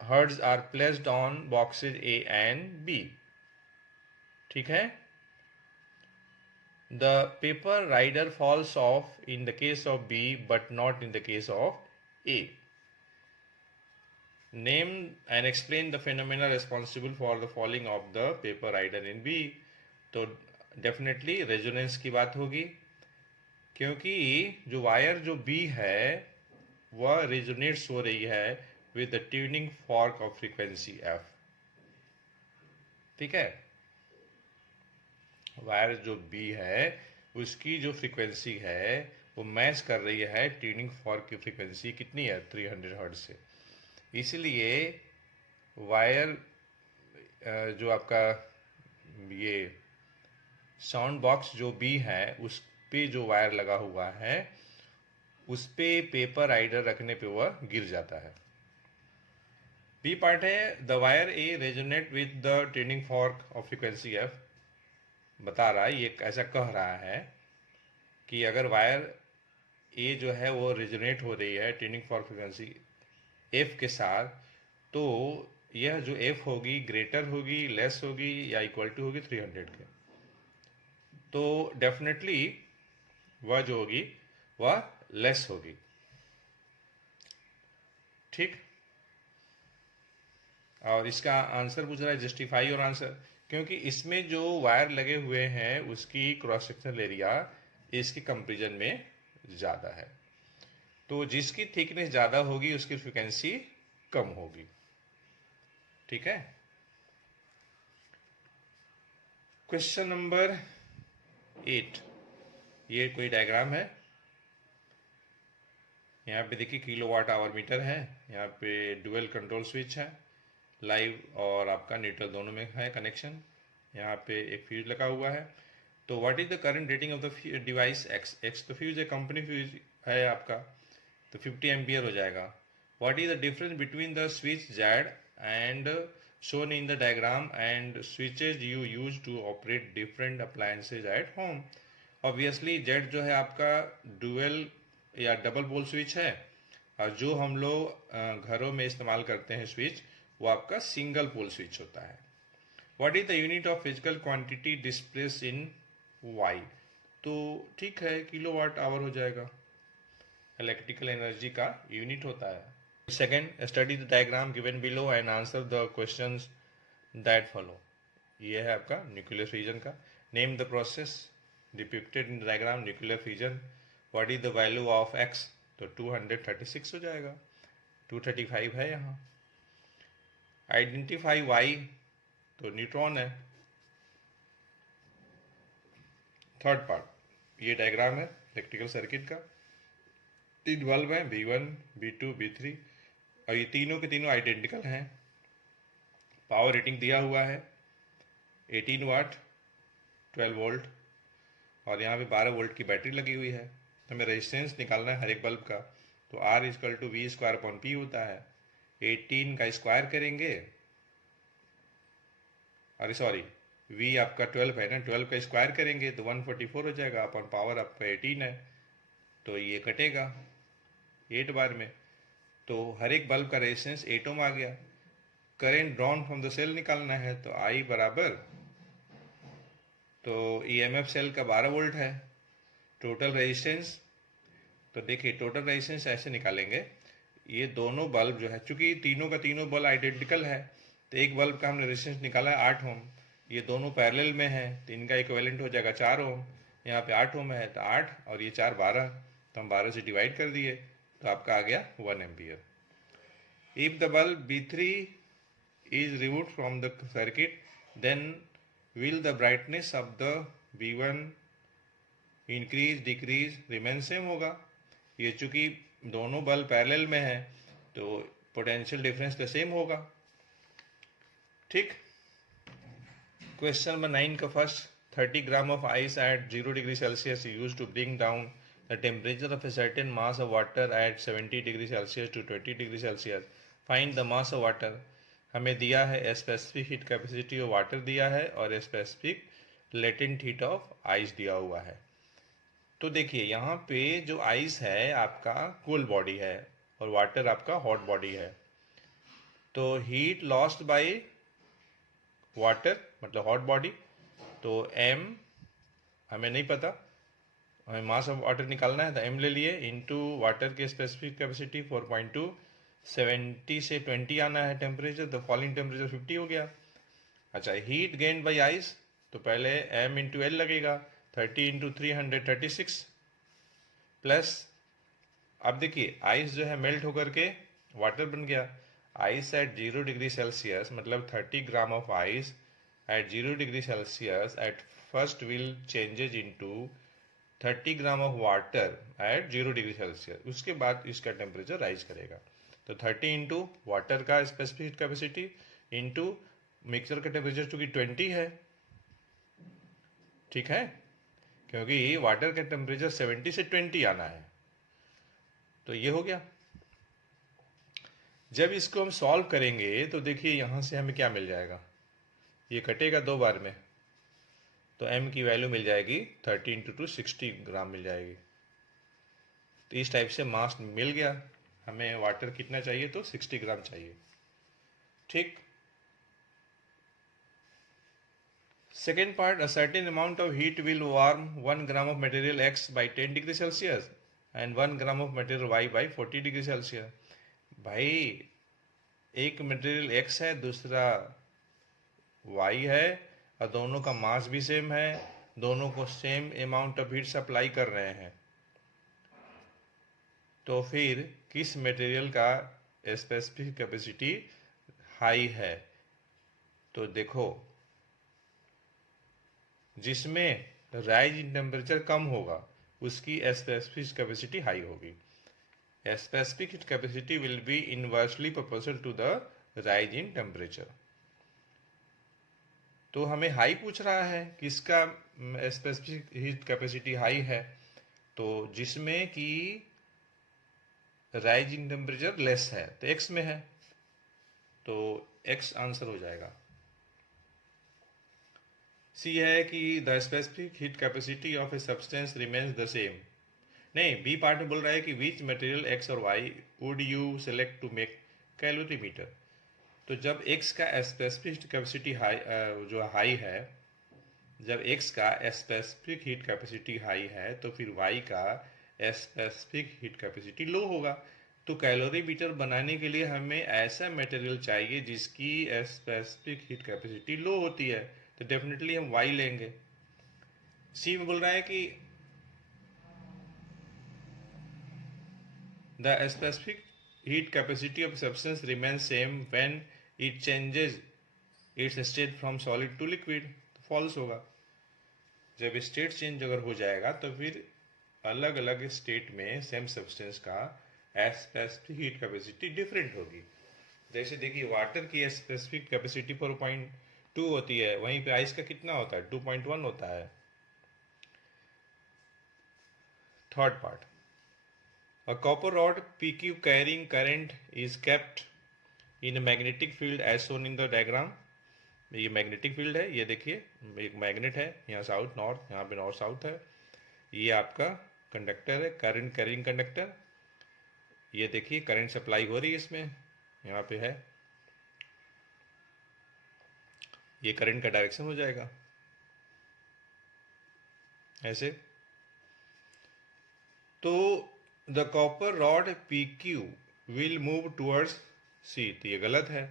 Hz are placed on boxes A and B, ठीक है। The paper rider falls off in the case of B but not in the case of A. Name and explain the phenomena responsible for the falling of the paper rider in B। तो definitely resonance की बात होगी, क्योंकि जो wire जो B है वह resonates हो रही है with the tuning fork of frequency F, ठीक है। वायर जो B है उसकी जो फ्रीक्वेंसी है वो मैच कर रही है ट्यूनिंग फॉर्क की फ्रीक्वेंसी कितनी है 300 हर्ट्ज से। इसलिए वायर जो आपका ये साउंड बॉक्स जो B है उस पे जो वायर लगा हुआ है उस पे पेपर राइडर रखने पे वह गिर जाता है। बी पार्ट है the wire A resonate with the tuning fork of frequency F। बता रहा है, ये ऐसा कह रहा है कि अगर वायर ए जो है वो रेजोनेट हो रही है ट्यूनिंग फॉर्क फ्रीक्वेंसी F के साथ, तो यह जो F होगी ग्रेटर होगी, लेस होगी या इक्वल टू होगी 300 के। तो डेफिनेटली वह जो होगी वह लेस होगी, ठीक। और इसका आंसर पूछ रहा है जस्टिफाई और आंसर, क्योंकि इसमें जो वायर लगे हुए हैं उसकी क्रॉस सेक्शनल एरिया इसके कंपेरिजन में ज़्यादा है, तो जिसकी थिकनेस ज़्यादा होगी उसकी फ्रीक्वेंसी कम होगी, ठीक है। क्वेश्चन नंबर 8, ये कोई डायग्राम है। यहाँ पे देखिए किलोवाट आवर मीटर है, यहाँ पे डुअल कंट्रोल स्विच है, लाइव और आपका न्यूट्रल दोनों में है कनेक्शन। यहाँ पे एक फ्यूज लगा हुआ है। तो what is the current rating of the device x? X तो फ्यूज है, कंपनी फ्यूज है आपका, तो 50 एम्पियर हो जाएगा. What is the difference between the switch Z and shown in the diagram and switches you use to operate different appliances at home? Obviously Z जो है आपका डुअल या डबल पोल स्विच है, और जो हम लोग घरों में इस्तेमाल करते हैं स्विच, वो आपका सिंगल पोल स्विच होता है. What is the unit of physical quantity displace in Y? तो ठीक है, किलोवाट आवर हो जाएगा, इलेक्ट्रिकल एनर्जी का यूनिट होता है. Second, study the diagram given below and answer the questions that follow. ये है आपका न्यूक्लियर फ्यूजन का. Name the process depicted in diagram nuclear fusion. What is the value of x? तो 236 हो जाएगा, 235 है यहाँ. आइडेंटिफाई वाई, तो न्यूट्रॉन है. थर्ड पार्ट, ये डायग्राम है इलेक्ट्रिकल सर्किट का. 3 बल्ब हैं, B1, B2, B3, और ये तीनों के तीनों आइडेंटिकल हैं. पावर रेटिंग दिया हुआ है 18 वाट, 12 वोल्ट, और यहाँ पे 12 वोल्ट की बैटरी लगी हुई है. तो हमें रेजिस्टेंस निकालना है हर एक बल्ब का. तो R = V² होता है. 18 का स्क्वायर करेंगे, अरे सॉरी, V आपका 12 है ना, 12 का स्क्वायर करेंगे तो 144 हो जाएगा. अपन पावर आपका 18 है, तो ये कटेगा 8 बार में. तो हर एक बल्ब का रेजिस्टेंस 8 ओम आ गया. Current drawn from the cell निकालना है, तो I बराबर, तो EMF सेल का 12 वोल्ट है. टोटल रेजिस्टेंस, तो देखिए टोटल रेजिस्टेंस ऐसे निकालेंगे. ये दोनों बल्ब जो है, चूंकि तीनों का तीनों बल्ब आइडेंटिकल है, तो एक बल्ब का हमने रेजिस्टेंस निकाला है 8 ओम. ये दोनों पैरेलल में है, तो इनका इक्विवेलेंट हो जाएगा 4 ओम. यहाँ पे 8 ओम है, तो 8 और ये 4 12, तो हम 12 से डिवाइड कर दिए, तो आपका आ गया 1 ampere. If the bulb B3 is removed from the circuit, then will the brightness of the B1 increase, decrease, remain same होगा. ये चूंकि दोनों बल्ब पैरेलल में है, तो पोटेंशियल डिफरेंस तो सेम होगा. ठीक. क्वेश्चन नंबर 9 का first, 30 gram of ice at 0 degree Celsius use to bring down the temperature of a certain mass of water at 70 degree Celsius to 20 degree Celsius. Find the mass of water. हमें दिया है specific heat capacity of water दिया है, और specific latent heat of ice दिया हुआ है. तो देखिए यहाँ पे जो आइस है आपका कूल बॉडी है, और वाटर आपका हॉट बॉडी है. तो हीट लॉस्ट बाय वाटर मतलब हॉट बॉडी, तो M हमें नहीं पता, हमें मास ऑफ वाटर निकालना है, तो M ले लिए इनटू वाटर की स्पेसिफिक कैपेसिटी 4.2, 70 से 20 आना है टेम्परेचर, तो फॉलिंग टेम्परेचर 50 हो गया. अच्छा, हीट गेन बाय आइस, तो पहले M × L लगेगा, 30 × 336 प्लस, अब देखिए आइस जो है मेल्ट होकर के वाटर बन गया. आइस एट 0 डिग्री सेल्सियस मतलब 30 gram of ice at 0 degree Celsius at first will changes into 30 gram of water eight 0 degree Celsius. उसके बाद इसका टेम्परेचर राइज करेगा. तो 30 इंटू वाटर का स्पेसिफिक कैपेसिटी इंटू मिक्सचर का टेम्परेचर चूंकि 20 है, ठीक है, क्योंकि वाटर का टेम्परेचर 70 से 20 आना है. तो ये हो गया. जब इसको हम सॉल्व करेंगे तो देखिए यहाँ से हमें क्या मिल जाएगा, ये कटेगा 2 बार में, तो M की वैल्यू मिल जाएगी 30 × 2 60 ग्राम मिल जाएगी. तो इस टाइप से मास मिल गया. हमें वाटर कितना चाहिए, तो 60 ग्राम चाहिए. ठीक. Second part, a certain amount of heat will warm 1 gram of material X by 10 degree Celsius and 1 gram of material Y by 40 degree Celsius. भाई एक मटेरियल X है, दूसरा Y है, और दोनों का मास भी सेम है, दोनों को same amount of heat supply कर रहे हैं. तो फिर किस मटेरियल का स्पेसिफिक कैपेसिटी हाई है? तो देखो, जिसमें राइज इन टेम्परेचर कम होगा उसकी स्पेसिफिक कैपेसिटी हाई होगी. Specific heat capacity will be inversely proportional to the rise in temperature. तो हमें हाई पूछ रहा है, किसका स्पेसिफिक हीट कैपेसिटी हाई है, तो जिसमें कि राइज इन टेम्परेचर लेस है, तो एक्स में है, तो एक्स आंसर हो जाएगा। सी है कि the specific heat capacity of a substance remains the same. नहीं, बी पार्ट में बोल रहा है कि विच मटेरियल एक्स और Y would you select to make calorimeter. तो जब एक्स का स्पेसिफिक कैपेसिटी हाई जो हाई है, जब x का स्पेसिफिक हीट कैपेसिटी हाई है तो फिर y का स्पेसिफिक हीट कैपेसिटी लो होगा। तो कैलोरी मीटर बनाने के लिए हमें ऐसा मटेरियल चाहिए जिसकी स्पेसिफिक हीट कैपेसिटी लो होती है, तो डेफिनेटली हम y लेंगे। सी में बोल रहा है कि the specific heat capacity of substance remain same when it changes its state from solid to liquid, तो फॉल्स होगा। जब स्टेट चेंज अगर हो जाएगा तो फिर अलग अलग स्टेट में सेम सब्सटेंस का स्पेसिफिक हीट कैपेसिटी डिफरेंट होगी। जैसे देखिए, वाटर की स्पेसिफिक कैपेसिटी 4.2 होती है, वहीं पे आइस का कितना होता है, 2.1 होता है। Third part, a copper rod PQ carrying current is kept in magnetic field as shown in the diagram. ये मैग्नेटिक फील्ड है, ये देखिए एक मैग्नेट है, यहाँ साउथ नॉर्थ, यहाँ पे नॉर्थ साउथ है। ये आपका कंडक्टर है, करंट कैरिंग कंडक्टर। ये देखिए करंट सप्लाई हो रही है इसमें, यहाँ पे है, ये करंट का डायरेक्शन हो जाएगा ऐसे। तो the copper rod PQ will move towards C, तो ये गलत है।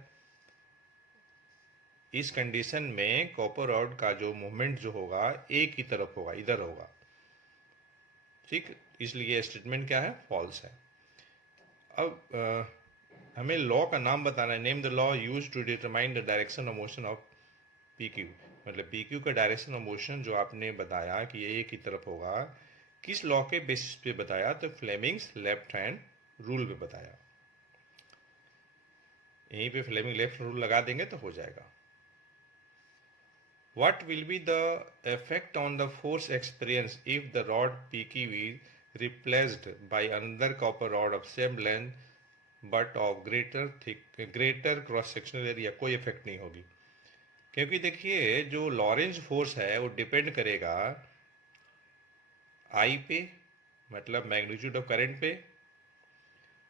इस कंडीशन में कॉपर रॉड का जो मूवमेंट जो होगा ए की तरफ होगा, इधर होगा, ठीक, इसलिए स्टेटमेंट क्या है, फॉल्स है। अब हमें लॉ का नाम बताना है, name the law use to determine the direction of motion of PQ। मतलब PQ का डायरेक्शन ऑफ मोशन जो आपने बताया कि ये की तरफ होगा, किस लॉ के बेसिस पे बताया, तो फ्लेमिंग्स लेफ्ट हैंड रूल पे बताया। यहीं पे फ्लेमिंग लेफ्ट रूल लगा देंगे तो हो जाएगा। What will be the effect on the force experience if the rod PQ is replaced by another copper rod of same length but of greater cross sectional area? कोई effect नहीं होगी, क्योंकि देखिए जो लॉरेंज फोर्स है वो depend करेगा आई पे, मतलब मैग्नीट्यूड ऑफ करंट पे,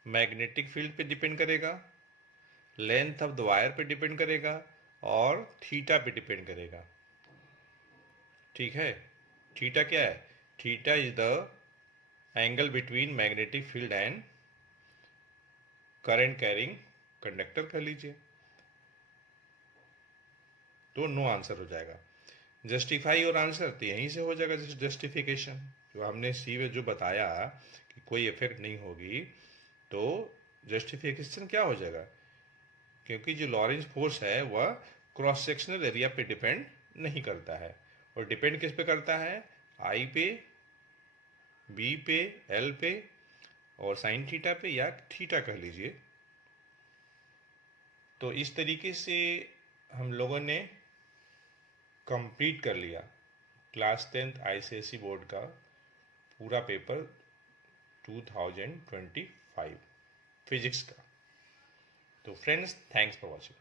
मैग्नेटिक फील्ड पे डिपेंड करेगा, लेंथ ऑफ द वायर पे डिपेंड करेगा, और थीटा पे डिपेंड करेगा। ठीक है, थीटा क्या है, theta is the angle between magnetic field and current carrying conductor कह लीजिए, तो नो आंसर हो जाएगा। जस्टिफाई और आंसर तो यहीं से हो जाएगा, जस्टिफिकेशन जो हमने सी में जो बताया कि कोई इफेक्ट नहीं होगी, तो जस्टिफिकेशन क्या हो जाएगा, क्योंकि जो लॉरेंज फोर्स है वह क्रॉस सेक्शनल एरिया पे डिपेंड नहीं करता है, और डिपेंड किस पे करता है, आई पे, बी पे, एल पे, और साइन थीटा पे, या थीटा कह लीजिए। तो इस तरीके से हम लोगों ने कंप्लीट कर लिया क्लास 10th ICSE बोर्ड का पूरा पेपर 2025 फिजिक्स का। तो फ्रेंड्स, थैंक्स फॉर वॉचिंग।